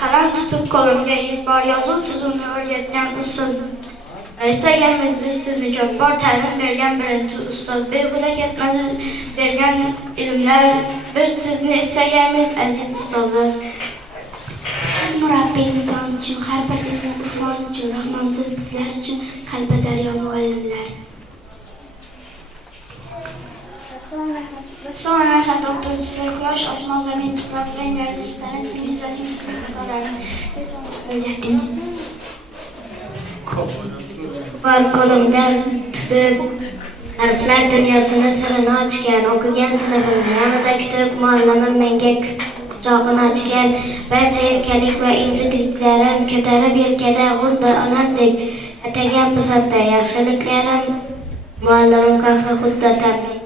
Kalem tutup kolumda ilk bar yazı tuzunu öğreten ustaz. İstəyəmiz biz sizni kökbar təlim verən birinci ustaz. Beyhudə getməniz verən ilimlər, bir sizni istəyəmiz əziz ustazlar. Siz murabbiyimiz onun üçün, hər bir ilmin ufan üçün, rəhmansız bizlər üçün qəlbə dərya müəllimlər. Son rəhmət okuyucusu, Quyoş, Osman, Zemin, Toprak, Rengər, Listərin, deniz və sinizin qadalarını öyrətdiniz. Var kolumdan tutup, harfler dünyasında sırrını açken, okuyan sınıfımda yanında kütüp, muallimim menge kucağını açken, barcha erkalik ve incikliklerim kötərib yerkədəğunda onardık, atagən pısatda yaxşılıklarım, muallimim kahri xudda təmlik.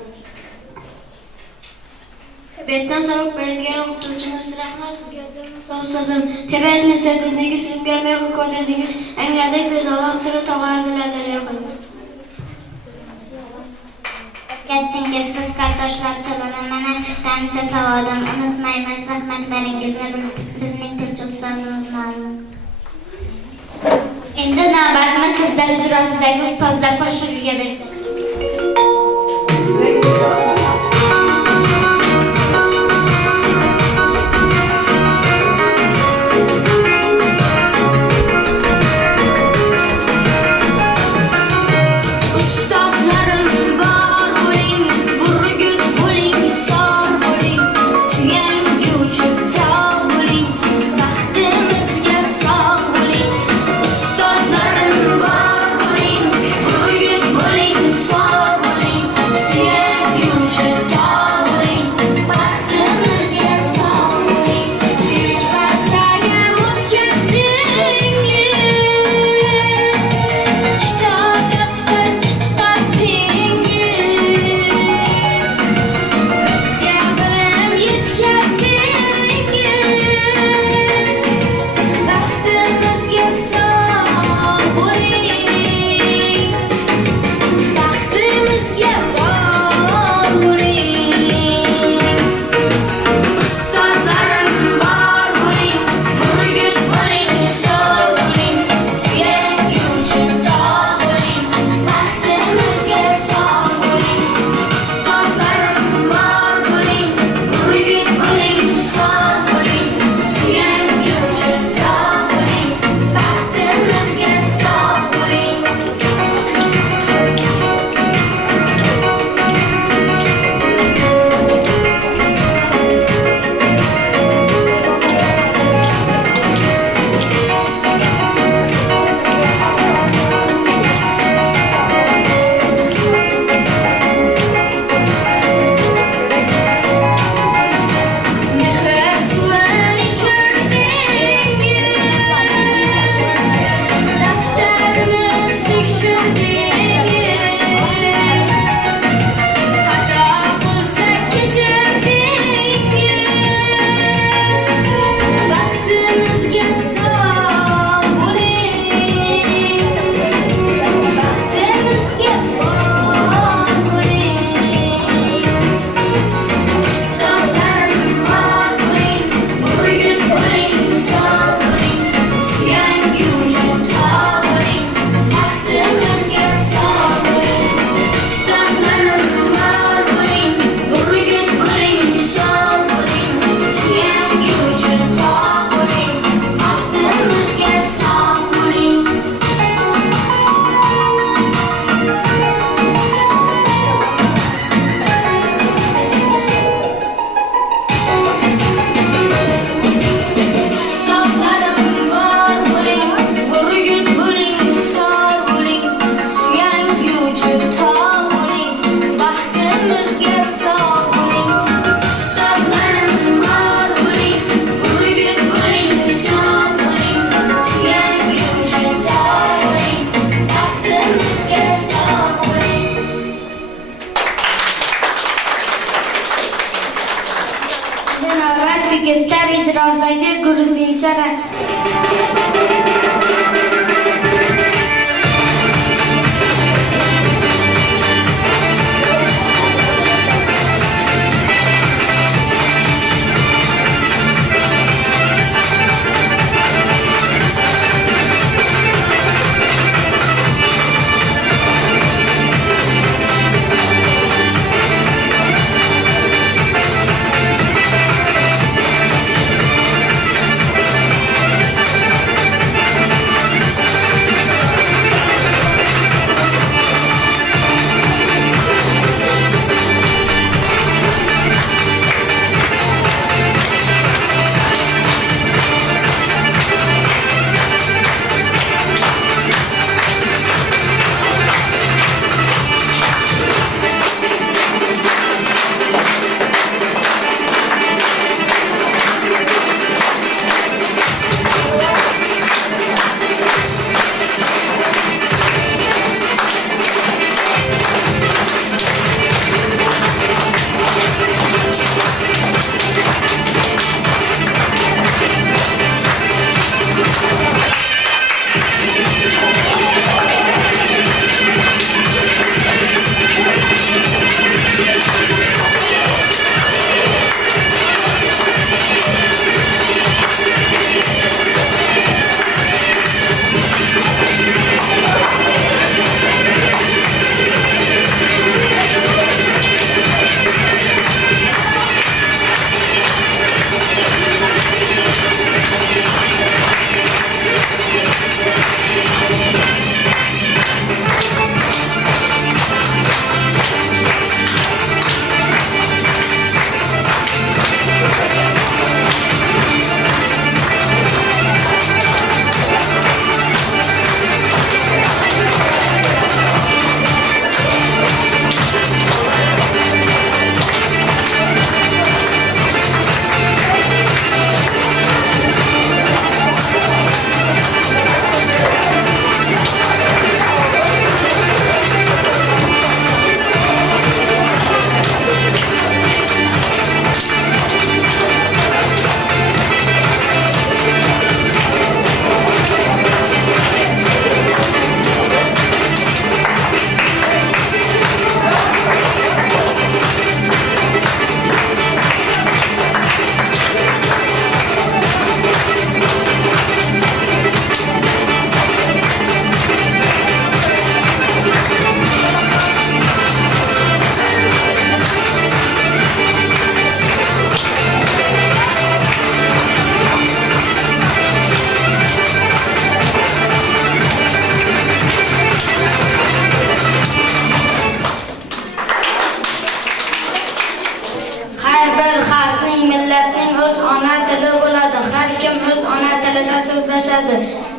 Tabiatdan sabuk verilgen okuyucumuz rahmatsız gördüğümüz dostuzum. Tabiatını sevdiğiniz, görmeye koyduğunuz, engelde göz alan sırrı tavana dilerler yakın. Getdiniz siz qardaşlar tılını, mənə çıxdanca savadım, unutmayın zəhmətlərinizlə bizning tilchi ustozimiz ma'lum. Endi navbatni qizlar ijrosidagi ustozlar qo'shig'iga bersak. Ustozlarim bor bo'ling, burgut bo'ling, gruzincha raqs.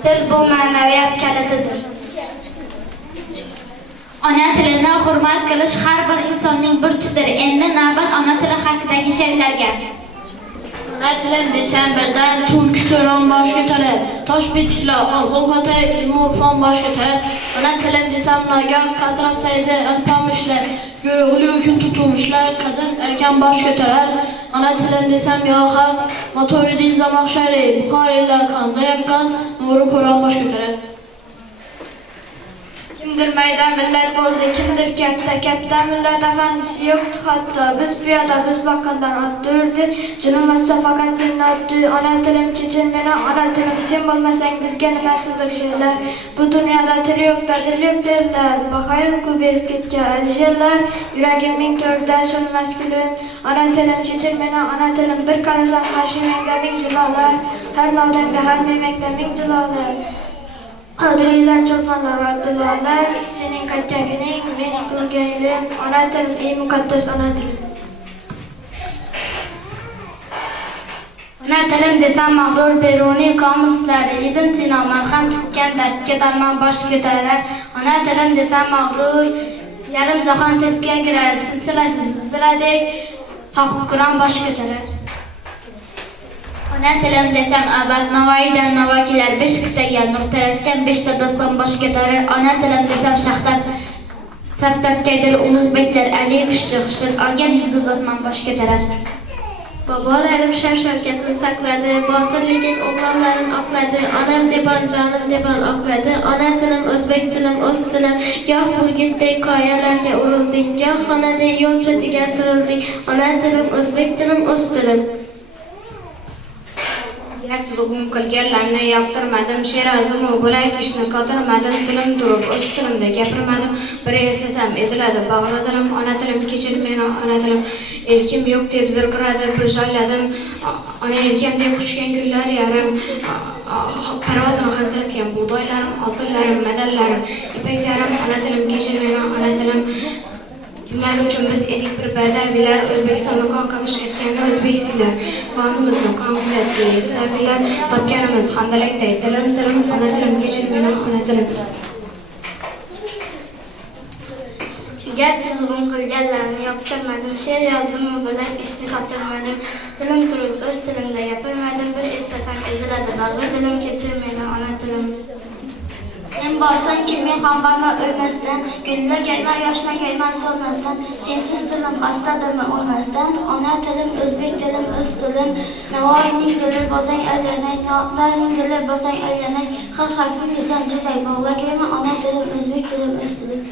Til bu ma'naviyat kalitidir. Ona tilini hurmat qilish har bir insonning burchidir. Endi navbat ona tili haqidagi she'rlarga. Ona tilim desam birdan tulki to'ron bosh ko'tarar. Tosh bitiklar olg'on xotay ilmu urfon bosh ko'tarar. Ona tilim desam nogoh qatrasaydi anpamushlar. Yo'g'li uchun tutulmishlar qadam erkan bosh ko'tarar. Ona tilim desam yo xalq motoridiy zamoqshari Buxoriylar qonda yaqqan nuri Qur'on bosh ko'tarar. Kimdir mayda millat bo'ldi, kimdir katta millat afandisi yo'qdi hatto. Biz piyoda, biz boqqandan o'ttirdi, junumimizda faqat sen o'tdi. Ona tilim kechir meni, ona tilim sen bo'lmasang bizga nimasidir she'rlar. Bu dunyoda til yo'qda, dil yo'q derlar. Baqayonku berib ketgan alisherlar, yuragim ming to'rda so'nmas kulim. Ona tilim kechir meni, ona tilim bir qarasam mashimangda ming jilolar, har nodangda har memangda ming jilolar. Qadriylar, cho'ponlar va abdullohlar, sening qaytganing, men turganim, ona tilim, ey muqaddas ona tilim. Ona tilim desam mag'rur Beruniy qomuslari, Ibn Sino malham tutgan dardga darmon bosh ko'tarar. Ona tilim desam mag'rur yarim jahon tilga kirar, silsiladek sohib Qur'on bosh ko'tarar. Ona tilim desam abad Navoiydan Navoiylar 5 qit'aga nur taratgan 5 ta doston bosh ko'tarar. Ona tilim desam Shaxtar Saftarkaydir ulug' beklar Ali Qushchiq olgan yulduz osmon bosh ko'tarar. Bobolarim shaf-shavkatni saqladi, botirliging o'g'lonlarim oqladi, onam debon, jonim debon oqladi, ona tilim, o'zbek tilim, o'z tilim, goh burgutdek qoyalarga urilding, goh xonadek yo'l chetiga surilding, ona tilim, o'zbek tilim, o'z tilim. Garchi zulm qilganlarni yoqtirmadim, she'r azimu bo'lak ishni qotirmadim, tilim turib, o'z tilimda gapirmadim, bir eslasam eziladi bag'ri dilim, ona tilim, kechir meni ona tilim, erkim yo'q deb zirqiradi, pirsholladim, ona erkam deb quchgan gullar yarim, parvozini hazratgan bug'doylarim, oltinlarim, medallarim, ipaklarim, ona tilim, kechir meni ona tilim. Men uchun biz edik bir badavilar, O'zbekistonda qon qavish etgan o'zbeksizlar, qonimizni qon qiladi, safilar topganimiz handalakday, tilim, ona tilim, kechir meni ona tilim. Garchi zulm qilganlarni yoqtirmadim, she'r yozdim-u bo'lak ishni qotirmadim, tilim turib, o'z tilimda gapirmadim, bir eslasam eziladi bag'ri dilim, kechir meni ona tilim. Sen borsan ki men ham borman o'lmasdan, gullar kelman, yoshlar kelman so'lmasdan, sensiz tilim xastadirmi o'lmasdan, ona tilim, o'zbek tilim, o'z tilim, Navoiyning dili bosang aylanay, Navoiyning dili bosang aylanay, har harfingi zanjirlay bog'lagayman, ona tilim, o'zbek tilim, o'z tilim.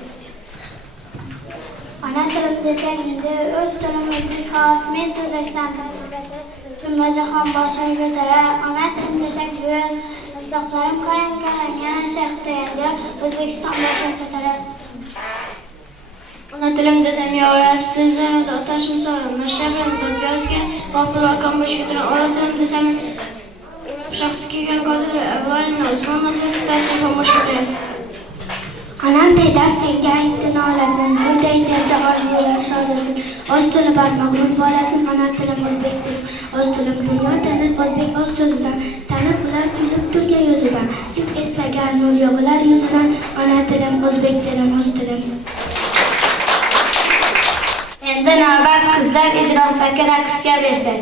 Ona tilim desang endi o'z tilim o'zbek xos, men so'zlashdan tarbiyasi, jumla jahon boshini ko'tarar, ona tilim desang yo'l, Misloqlarim qarang-qarang, shahda O'zbekiston boshini ko'tarar. Ona tilim desam yog'lab, so'zlarida otash misoli, mashabimda yozgan, g'ofil akam bosh ko'tarar. Ona tilim desam shaxtga kelgan qodirlar, avvalini Usmon Nosirov tarjima bosh ko'tarar. Onam bedor senga aytdi nolasin, bunday yerda orzular sholasin, o'z tili bor mag'rur bolasin, ona tilim o'zbek tilim, o'z tilim dunyo tanir o'zbek o'z so'zidan, tanib ular kulib turgan yuzidan, yuk eslagan nur yog'ilar yuzidan, ona tilim o'zbek tilim, o'z tilim. Endi navbat qizlar ijrosidagi raqsga bersak.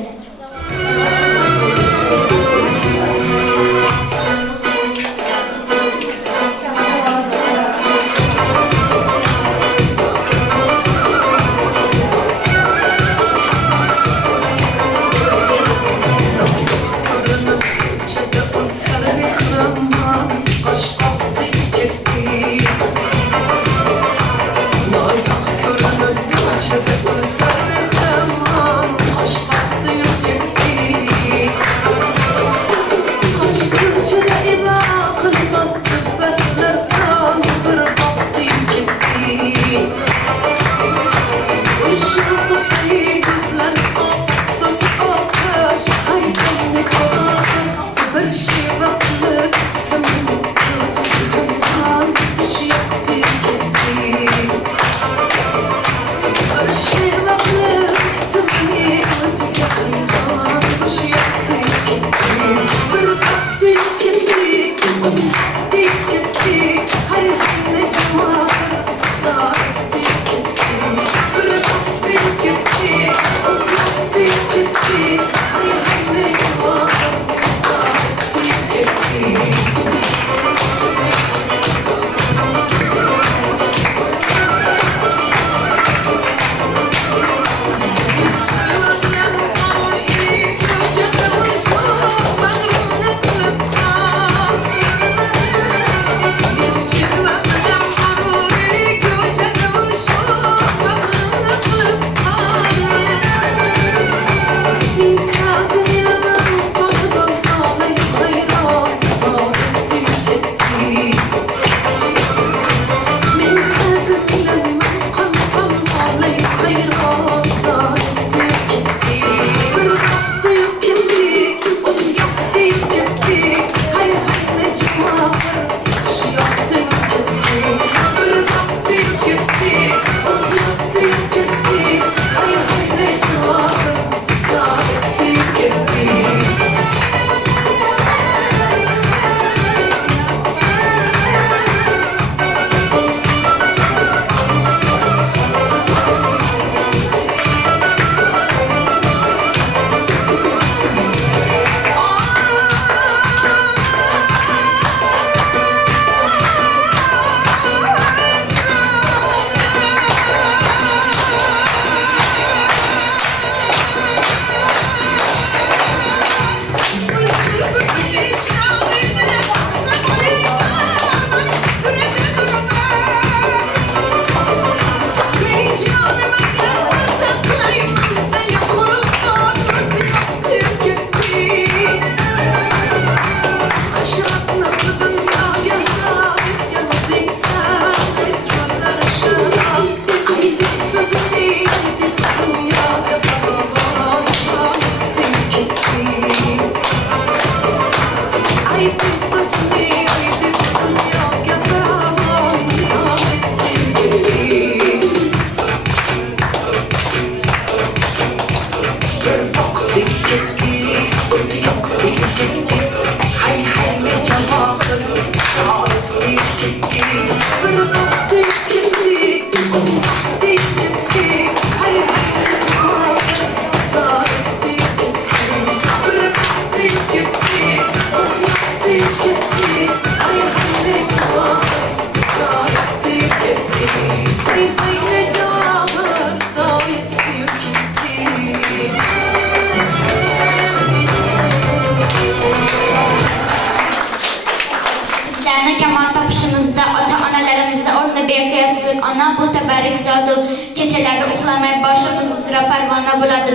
tarik zotu. Kechalari uxlamay boshimiz uzra parvona bo'ladi.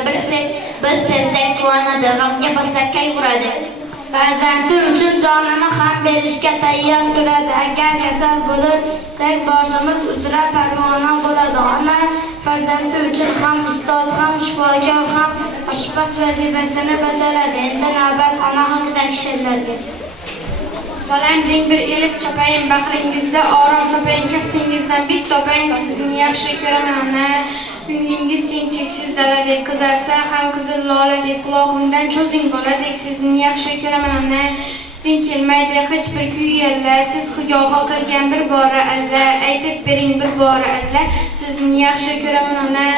Biz sevsak quvonadi, g'amga bossak qayg'uradi. Farzandi uchun jonini ham berishga tayyor turadi. Agar kasal bo'lsak boshimiz uzra parvona bo'ladi. Ona farzandi uchun ham ustoz, ham shifokor, ham oshpaz vazifasini bajaradi. Endi navbat ona haqidagi she'rlarga. Bolam deng bir elib chopayin bag'ringizda, orom topayin kaftingizdan bit topayin, sizni yaxshi ko'raman ona. Ko'nglingiz tinchiksiz daladek qizarsa ham qizil loladek, qulog'imdan cho'zing boladek, sizni yaxshi ko'raman ona. Din kelmaydi hech bir kuy yalla, siz xuyoha qilgan bir bora alla, aytib bering bir bora alla, sizni yaxshi ko'raman ona.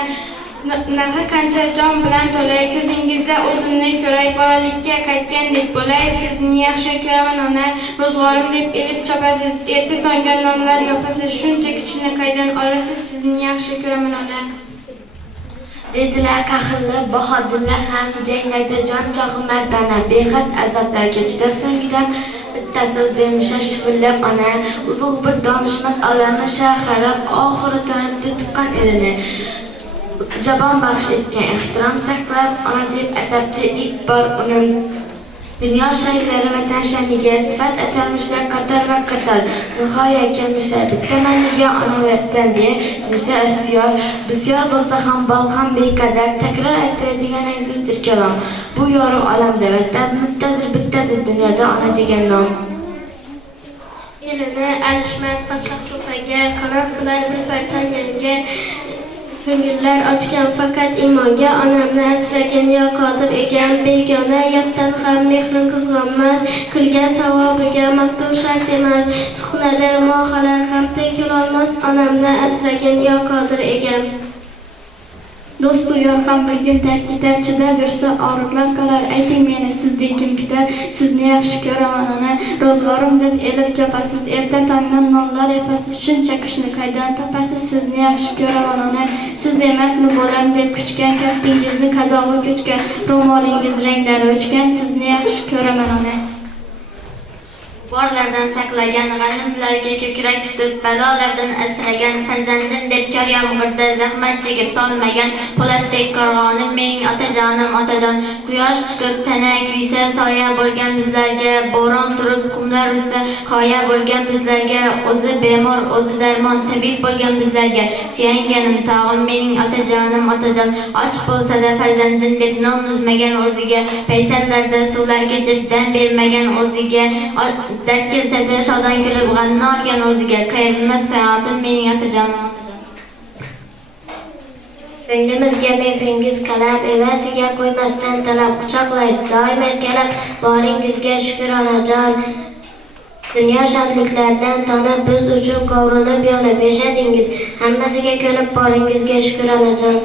Narxi qancha jon bilan to'lay, ko'zingizda o'zimni ko'ray, bolalikka qaytgandek bo'lay, sizni yaxshi ko'raman ona. Ro'zg'orim deb elib chopasiz, erta tongda nonlar yopasiz, shuncha kuchni qaydan olasiz, sizni yaxshi ko'raman ona. Dedilar qahilli bahodirlar ham janglaydi jon chog'i mardona, behad azoblarga chidab so'ngidan bitta so'z bermishlar shivillab ona. Ulug' bir donishmand olamni shahrlab oxiri tanibdi tuqqan elini. Jabon baxsh etgan ehtirom saqlab ona deb atabdi ilk bor uni. Dunyo shayxlari vatan shaniga sifat atalmishlar qator va qator. Nihoya kelmishlar bitta maniga ona vatan deya kimishlar astiyor. Bisyor bo'lsa ham bol ham beqadar, takror aytiladigan angsizdir kalom. Bu yorug' olamda vatan bittadir dunyoda ona degan nom. Elini alishmas qochoq so'paga, qanot qilar bir parcha yanga. Ko'ngillar ochgan faqat imonga, onamni asragan yo qodir ekan, begona yotdan ham mehrin qizg'onmas, qilgan savobiga maqtov shart emas, suxnada mohalar ham teng kelolmas, onamni asragan yo qodir ekan. Do'stu yor ham bir kun tark ketar, chidab yursa og'riqlar qolar. Ayting meni sizdek kim kutar, sizni yaxshi ko'raman ona. Ro'zg'orim deb elib chopasiz, erta tongdan nonlar yopasiz, shuncha kuchni qaydan topasiz, sizni yaxshi ko'raman ona. Siz emasmi bo'lam deb kuchgan, kaftingizni qadog'i ko'chgan, ro'molingiz ranglari o'chgan, sizni yaxshi ko'raman ona. Borlardan saqlagan, g'animlarga ko'krak tutib, balolardan asragan, farzandim deb kor yomg'irda zahmat chekib tolmagan, po'latdek qorg'onim mening otajonim, otajon. Quyosh chiqib tana kuysa soya bo'lgan bizlarga, bo'ron turib qumlar o'tsa qoya bo'lgan bizlarga, o'zi bemor, o'zi darmon, tabib bo'lgan bizlarga. Suyanganim tog'im mening otajonim, otajon. Och bo'lsa-da farzandim deb non uzmagan o'ziga, paysallarda suvlarga jibdan bermagan o'ziga. Dard kelsa-da shodon kulib g'amni olgan o'ziga, qayrilmas qanotim mening otajonim, otajon. Ko'nglimizga mehringiz qalab, evasiga qo'ymasdan talab quchoqlaysiz, doim erkalab, boringizga shukr onajon. Dunyo shodliklardan tonib, biz uchun qovrilib yonib yashadingiz, hammasiga ko'nib, boringizga shukr onajon.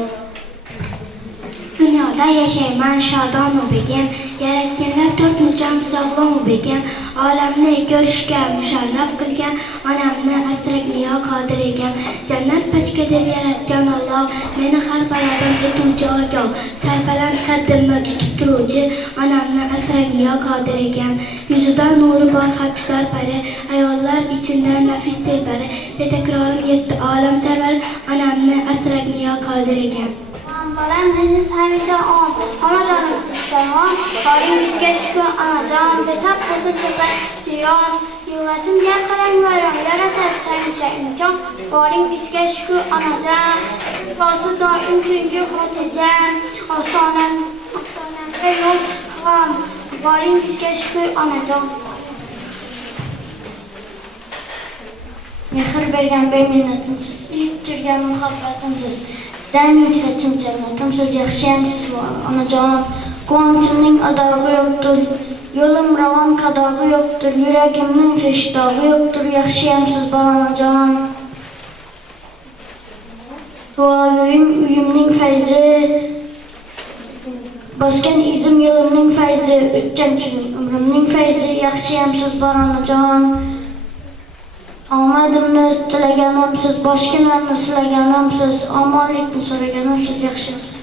Dunyoda yashayman shodon u begim, yaratganlar tortmacham sog'lom u begim, olamni ko'rishga musharraf qilgan, onamni asragan yo qodir ekan. Jannat pachka deb yaratgan Alloh, meni har balodan etuvchi ogoh, sarbaland qaddimni tutib turuvchi, onamni asragan yo qodir ekan. Yuzida nuri bor haqsar pari, ayollar ichida nafis telbari, betakrorim yetti olam sarvar, onamni asragan yo qodir ekan. Bolam siz hamisha on, onajonimsiz salom, boringizga shukr onajon, betaq bo'lsin ko'pay diyon, yig'lasimga qaranglarim, yaratasiz hamisha imkon, boringizga shukr onajon, shifosi doim chunki xotirjam, ostonamga yo'l qilgan, boringizga shukr onajon. Mehr bergan beminnatimsiz, ilib turgan muhabbatimsiz, damin sachim jannatimsiz, yaxshiyamsiz onajon. Quvonchimning adog'i yo'qdir, yo'lim ravon qadog'i yo'qdir, yuragimning feshdog'i yo'qdir, yaxshiyamsiz onajon. Duoyim uyimning fayzi, bosgan izim yo'limning fayzi, o'tgan umrimning fayzi, yaxshiyamsiz onajon. Omadimni tilaganimsiz, boshginamni silaganimsiz, omonlikni so'raganimsiz, yaxshimsiz.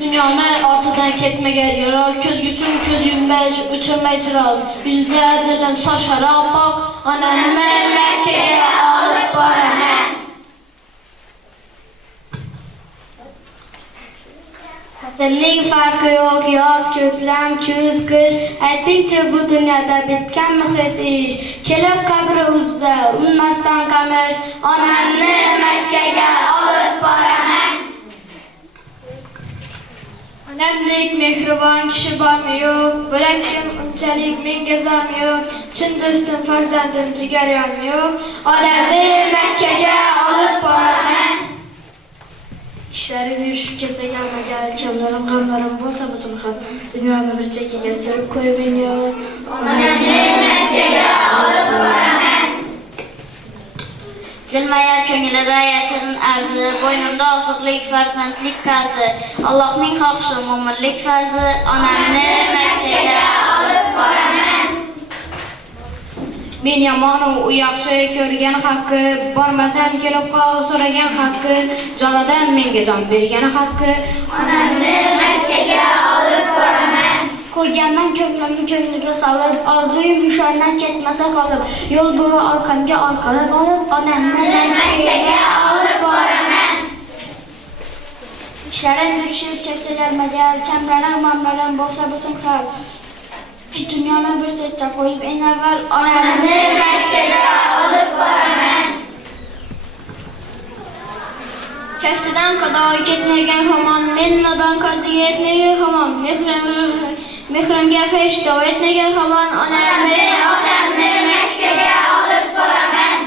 Dünyani ortadan ketmegen yara, köz gütün köz yumbeş, ütürme çıral. Yüzde acırım saçara bak, anamı Mekke'ye alıp baramen. Fasillik farkı yok, yaz, köklem, küz, kış. Aytdikçe bu dünyada bitken mi hiç iş? Kelip kabri uzda, unmasdan kamış. Onamni Mekke'ye alıp baramen. Anamdek mehriban kişi var mı yok? Bıraktım unchalik menga zor yok? Chin do'stim farzandim jigar yorim yok? Onamni Mekke'ye alıp boraman. İşlerim yürüşüp kese gelmeden, kemlerim, gamlarım bolsa bütün ham dünyamı bir çekiye sürüp koyup iniyor. Onamni Mekke'ye alıp boraman. Jilmayar ko'nglida yashirin arzi, bo'ynimda oziqlik, farzandlik qazi. Allohning xohishi mo'minlik farzi, onamni Makkaga olib boraman. Men yomon u yaxshi ko'rgan haqqi, bormasam kelib qol so'ragan haqqi, jonidan menga jon bergan haqqi. Onamni Makkaga olib boraman. Ko'rganman ko'nglimni ko'ngliga solib, orzuyim yushordan ketmasa qolib, yo'l bo'yi orqamga orqalab olib, onamni Makkaga olib boraman. ishlarim yurishib ketsalarmaga, kamlarim, mamlarim bo'lsa butun xal. Dunyoni bir chetga qo'yib, eng avval Onamni Makkaga olib boraman. Kaftidan qadoy ketmagan hamon, men nodon qalbiga yetmagan hamon, mehrimga hech davo etmagan hamon, Onamni Makkaga olib boraman.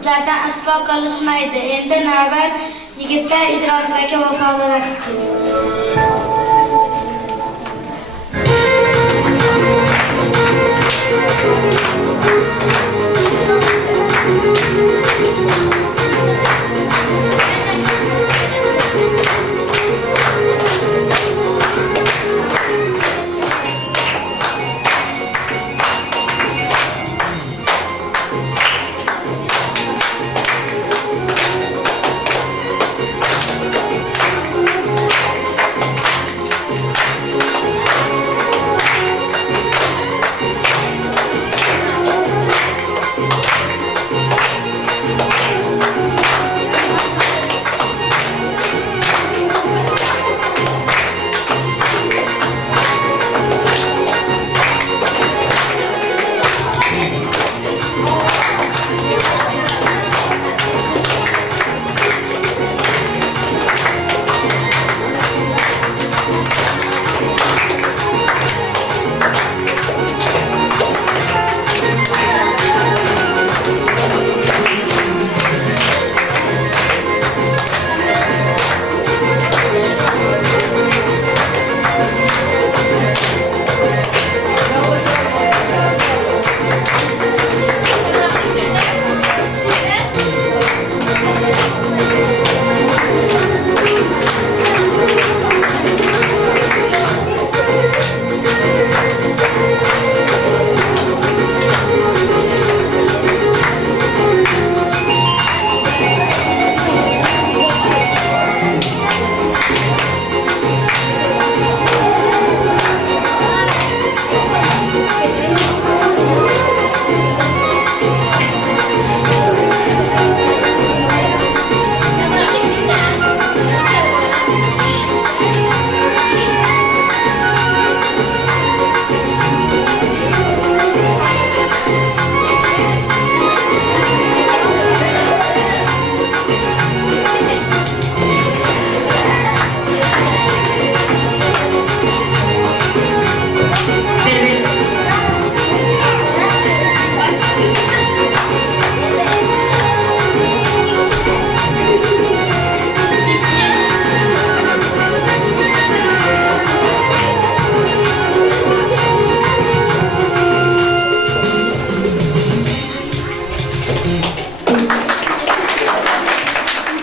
sizlardan aslo qolishmaydi. Endi navbat yigitlar ijrosidagi vafoli raqsga.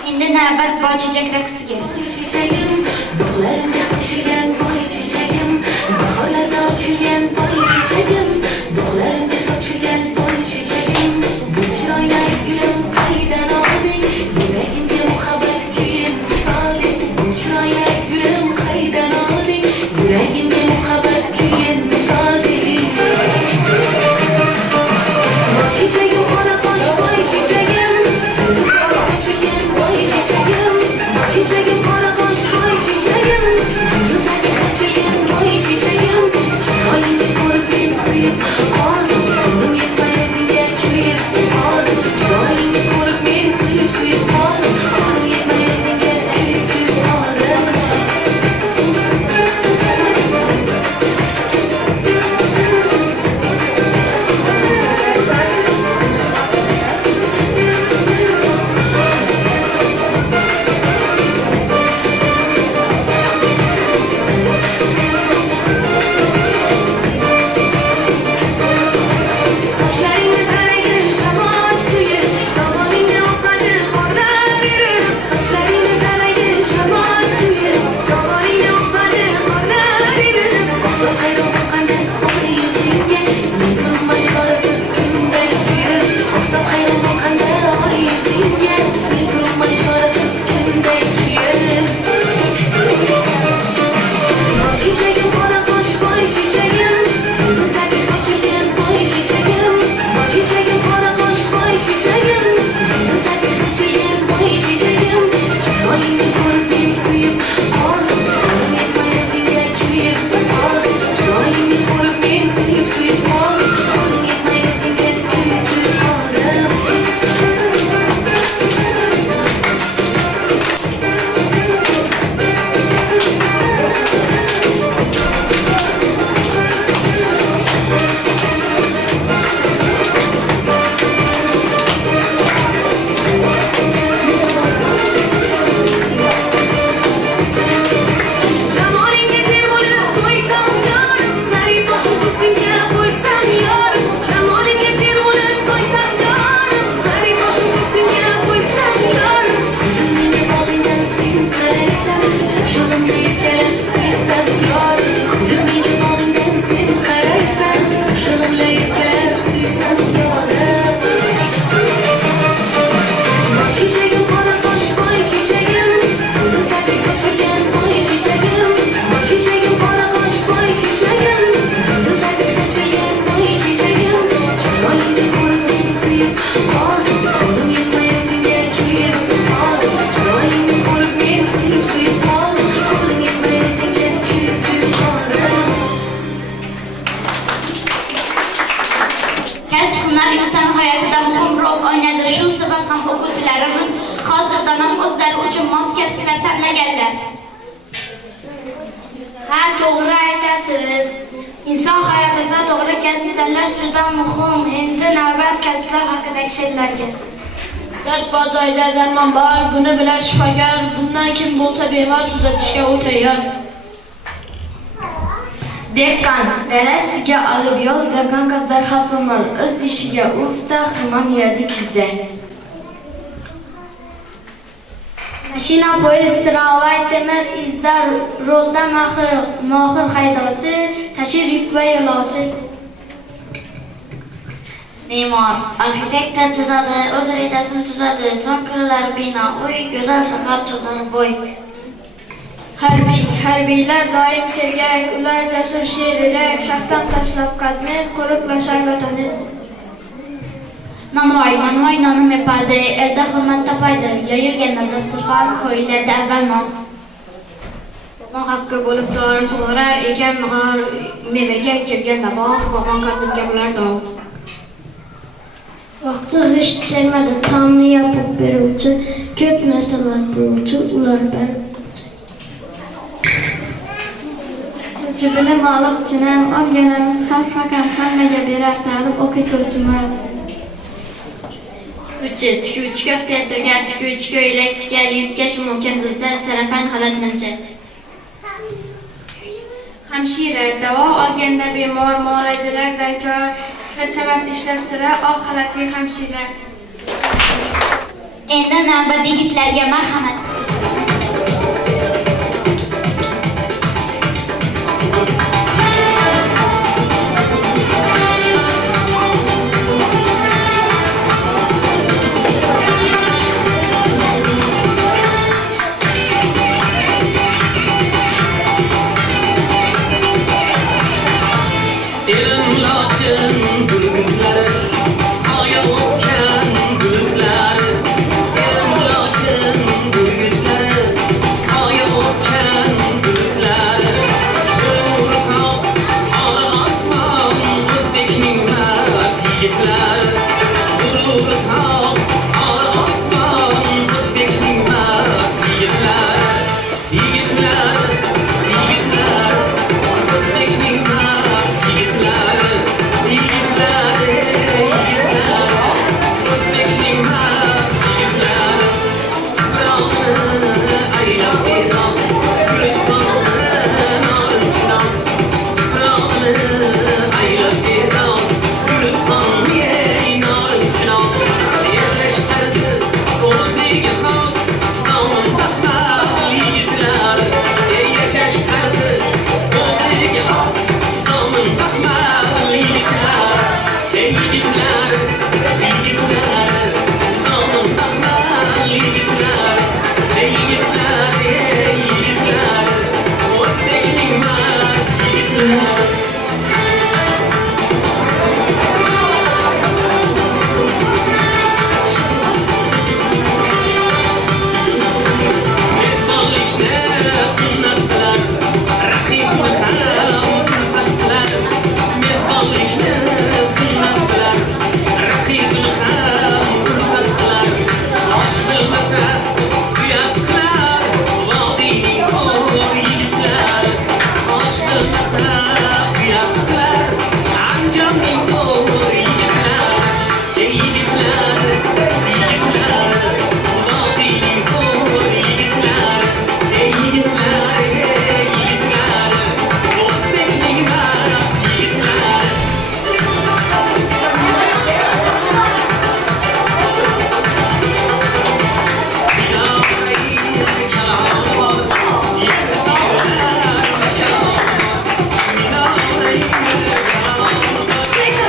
Endi navbat boy chechak raqsiga. Çiçeğim, bağlarımda saçılan boy çiçeğim, bahorlarda açılan boy çiçeğim, bağlarımda saçılan boy çiçeğim, bu çırayla gülüm kaydan aldın, yüreğimde muhabbet kuyum saldın, bu çırayla gülüm kaydan aldın, yüreğimde muhabbet kuyum saldın. Boy çiçeğim, bana koş boy çiçeğim, yıldızlarda saçılan boy çiçeğim, çiçeğim kara koş boy çiçeğim, yıldızlarda saçılan boy çiçeğim, halini korup ben suyup kaldım, kulum yetmez ince köyüp kaldım, halini korup ben suyup kaldım, kulum yetmez ince köyüp kaldım. Saçlarını karaydın şaman suyu, damarında okadı karlar yürü. Saçlarını karaydın şaman suyu, damarında okadı karlar yürü. Akla kayran bakandan o yüzünge, ben kırmay çaresiz günde yürü. Akla kayran bakandan o yüzünge, ben kırmay çaresiz günde yürü. Boy çiçeğim kara koş boy çiçeğim, yıldızlarda saçılan boy çiçeğim, boy çiçeğim kara koş boy çiçeğim, yıldızlarda saçılan boy çiçeğim, çırayını korup ben suyup kaldım, kulum yetmez ince köyüp kaldım, çırayını korup ben suyup kaldım, kulum yetmez ince köyüp kaldım. to'g'ri aytasiz. Inson hayotida to'g'ri kasb tanlash juda muhim. Endi navbat kasblar haqidagi she'rlarga. Dard bor joyda darmon bor, buni bilar shifokor. Bundan kim bo'lsa bemor tuzatishga u tayyor. Dehqon dalasiga olib yo'l, do'kon qizlar hasamol, o'z ishiga usta, xirmon yeydi kuzda. Mashina, poyezd, tramvay, temir izlar, rolda mohir haydovchi, tashir yuk va yo'lovchi. Me'mor, arxitektor chizadi, o'z rejasini tuzadi, so'ng qurilar bino, uy, go'zal shahar cho'zar bo'y. Harbiylar doim sergak, ular jasur sher yurak, shaxtan tashlab qadni, qo'riqlashar vatanni. Nonvoy nonim yopadi, elda hurmat topadi, yoyilganda dasturxon, ko'ylarda avval non. Bog'on haqqi bo'lib dori sug'orar, ekan nihor mevaga kelganda bog'on qadimga bo'lar dog'. Vaqti g'isht kelmadi, tomni yopib beruvchi, ko'p narsalar beruvchi, ular bir. Bilim olib chinam, o'rganamiz harf raqam hammaga berar ta'lim o'qituvchimiz. Tikuvchi köfte yaptırgan, tikuvchi ko'ylak tikar, yubka shimokam zilsa, sarafan xalat nimcha. Hamshira, davo olganda bemor, muolajalar darkor, charchamas ishlab sira, oq xalatli hamshira. Endi navbat yigitlarga marhamat. Elim laçın bülbülleri, kaya okken bulutları. Elim laçın bülbülleri, kaya okken bulutları. Kırır tav, ağır aslan, Özbek'in mert yigitleri. Kırır tav, ağır aslan, Özbek'in mert yigitleri. Yigitler, yigitler, Özbek'in mert yigitler. Yigitler, yigitler, Özbek'in mert yigitler. Toprağını aylab bezaz, Gülistan'ı narınçnaz. Toprağını aylab bezaz, Gülistan yey narınçnaz. Yaşaş tarzı o'ziga xos, zamon baxmal yigitlar. Yaşaş tarzı o'ziga xos, zamon baxmal yigitlar. Yigitlar, yigitlar, zamon baxmal yigitlar. Yigitlar, yigitlar, O'zbekning mard yigitlar. Mezbonlikni sunnat qilar, raqibni ham kulfat qilar. Mezbonlikni sunnat qilar, raqibni ham kulfat qilar. Osh bilmasa uyat qilar, vodiyning zo'r yigitlar. Osh bilmasa uyat qilar, Andijonning zo'r yigitlar. Yigitlar, yigitlar, vodiyning zo'r yigitlar. Yigitlar, yigitlar, O'zbekning mard yigitlar. Take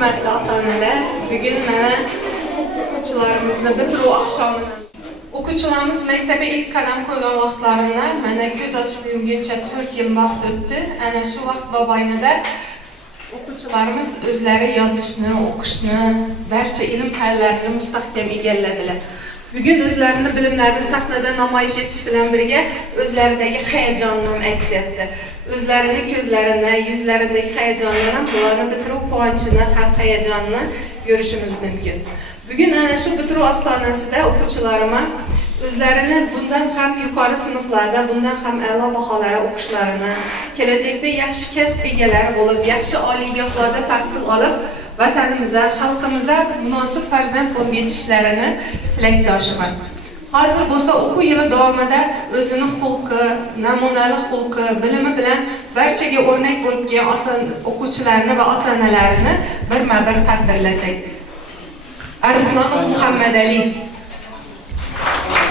hurmatli ota-onalar, bugun mana o'quvchilarimizni bitiruv oqshomini. O'quvchilarimiz maktabga ilk qadam qo'ygan vaqtlarini mana ko'z ochib yumguncha 4 yil vaqt o'tdi. Ana shu vaqt mobaynida o'quvchilarimiz o'zlari yozishni, o'qishni, barcha ilm fanlarini mustahkam egalladilar. Bugun o'zlarini bilimlarini sahnada namoyish etish bilan birga o'zlaridagi hayajonni ham aks etdi. O'zlarini ko'zlarini, yuzlaridagi hayajonni ham, bularni bitiruv quvonchini ham hayajonini ko'rishimiz mumkin. Bugun ana shu bitiruv ostonasida o'quvchilarimiz o'zlarini bundan ham yuqori sinflarda, bundan ham a'lo baholara o'qishlarini, kelajakda yaxshi kasb egalari bo'lib, yaxshi oliygohlarda tahsil olib, vatanimizga, xalqimizga munosib farzand bo'lib yetishlarini tilakdoshiman. Hozir bo'lsa o'quv yili davomida o'zini xulqi, namunali xulqi, bilimi bilan barchaga o'rnak bo'lib kelgan o'quvchilarni va ota-onalarini birma-bir taqdirlasak. Arslonov Muhammadali. Parvoz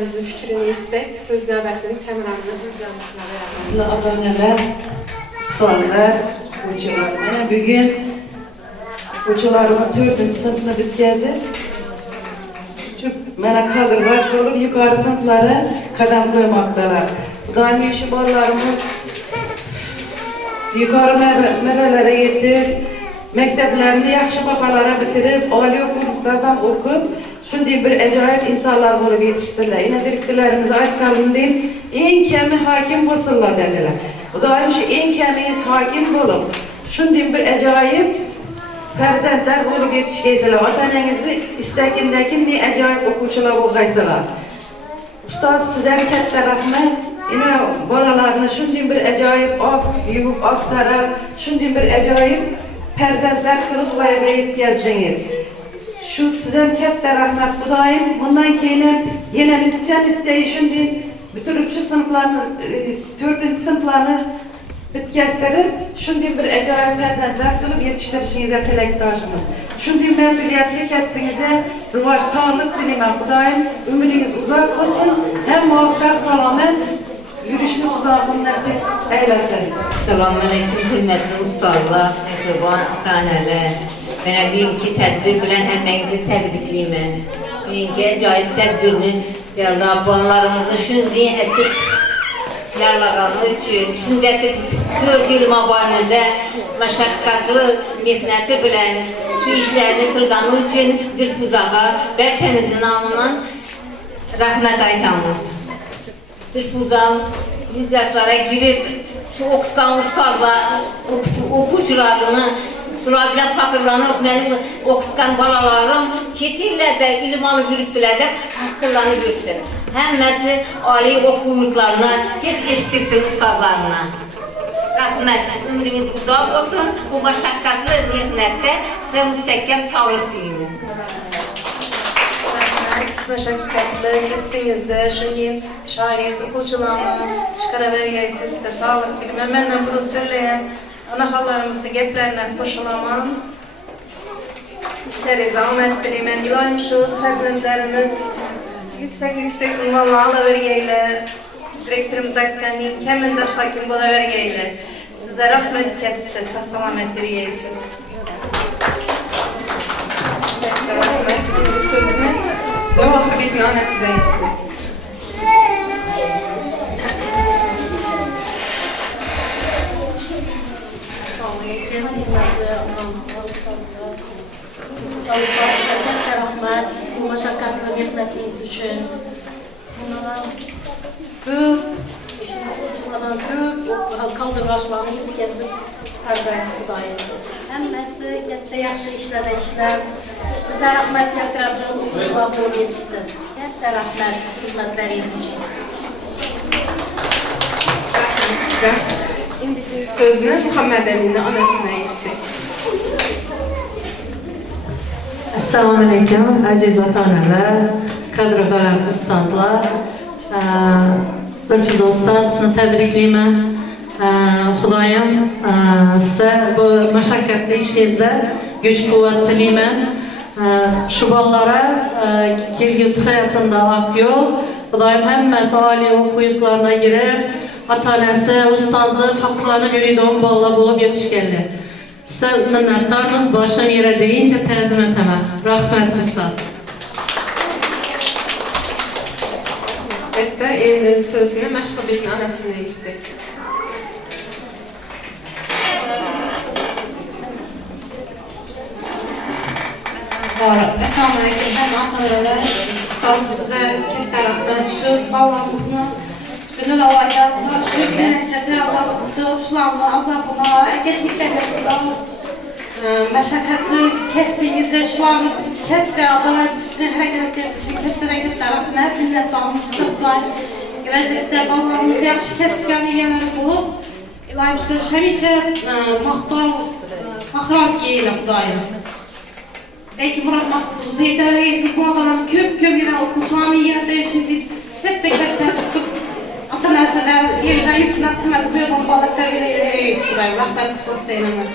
öğretmenlerimizin fikrini etsek, söz növbətini Kəmranlı hocamızla verəmiz. Sizin aboneler, ustazlar, hocalar. Mana bugün hocalarımız 4. sınıfını bitkazib, mana kadrbaş olup yukarı sınıflara kadam koymaktalar. Daimi şu bolalarımız yukarı merelere yetib, mekteplerini yaxşı bakalara bitirip, ali okullardan okup, şunday bir acayip insanlar bulup yetiştirdiler. Yine direktörlerimize aytkanım değil, en kemi hakim bolsunlar dediler. Bu daim şu en kemiyiz hakim bulup, şunday bir acayip perzentler bulup yetişkeyseler. Vatanenizi istekindeki ne acayip okuvchilar bo'lgaysalar. Ustaz sizden katta rahmet. Yine bolalarını şunday bir acayip yuvib aktarib, şunday bir acayip perzentler kılıp voyaga yetkazdingiz. Şu sizden katta rahmet Xudoyim. Bundan keyin yana nitcha shunday bitiruvchi sınıflarni 4. sınıflarni bitkaztirib, shunday bir ajoyib farzandlar qilib yetishtirishingizga tilakdoshimiz. Shunday mas'uliyatli kasbingizga rivoj, sog'lik tilayman Xudoyim. Umringiz uzoq bo'lsin, hamma sog' salomat yurishni Xudoyim nasib eylesin. Assalomu alaykum hurmatli ustozlar, mehribon ota-onalar. Mana bugünkü tədbir bilan hammangizni tabriklayman. Bugünkü ajoyib tədbirni Rabbanlarımızı shunday etib yarlagani uchun, shunday ko'p yil mobaynida mashaqqatli mehnati bilan shu ishlarni qilgani uchun Dilfuzaga barchamizning nomidan rahmat aytamiz. Dilfuzam yoshlarga girib, shu o'qitgan ustozlar, o'quvchilarini shular bilan faxrlanib, meni o'qitgan bolalarım chet ellarda ilm olib yuribdilar deb faxrlanib yuribdi. Hammasi oliy o'quv yurtlarına yetishtirsin ustozlarına. Rahmat, umringiz uzoq bo'lsin. Bu mashaqqatli mehnatda size mustahkam sog'lik tilayman. Mashaqqatli kasbingizda shunday shoir o'quvchilarni chiqaravergaysiz, sizga sog'lik tilayman. Mendan burun söyleyen onaxonlarimizni gaplaridan qo'shilaman. İşlerinizə omad tilayman. Ilohim shu farzandlarimiz yüksek ünvanlar alavergeyler. Direktörümüz aytganning kaminden hakim bo'lavergeylar. Sizga rahmat katta, sog' salomat yurgaysiz. Sözünü Vahid'in anasından etsin. Rahmat, bu meşakkatli hizmetiniz için. Bu kaldırmışlarını yetkizdik kardeşi Xudoyim. Hammasi katta yaxshi ishlarda ishlar. Sizga rahmat keltiramiz, o'quvchilar bo'lib yetishsin. Katta rahmat xizmatlaringiz uchun. Size sözünü Muhammed Ali'nin anasına etsin. Assalomu alaykum aziz ota-onalar, qadri baland ustozlar. Dilfuza ustoz, sizni tabriklayman. Xudoyim size bu mashaqqatli ishingizda kuch-quvvat tilayman. Shu bolalara kelgusi hayotida oq yo'l. Xudoyim hammasi oliy o'quv yurtlarına girib, ota-onasi, ustozi faxrlanib yuradigan bolalar bo'lib yetishganlar. Size minnatdormiz, boshim yere deyince ta'zim etaman. Rahmat ustoz. Hatta endi sözünü Mashhurning anasına etsin. Assalomu alaykum ota-onalar. Ustoz size katta rahmat. Shu bolalarimizni günün olayda şu günün çetraflar okudu, şularla azabına, geçiklerle meşakkatli kesbinizde şularla katta adalet hareket ettiğiniz tarafına minnetlarımız sırtlar. Gelecekte babalarımız yaxşı kesbgan egalari bo'lib, ilohim siz hamisha maqtov, faxrlanib kelinglar doim. Lekin Murod maqsadingizni yetarligingiz bolalarni ko'p yana o'quvchilarni yanada shunday katta ota-onalar yerga yurtmasdan bo'lgan bolalarga rahmat istasayman.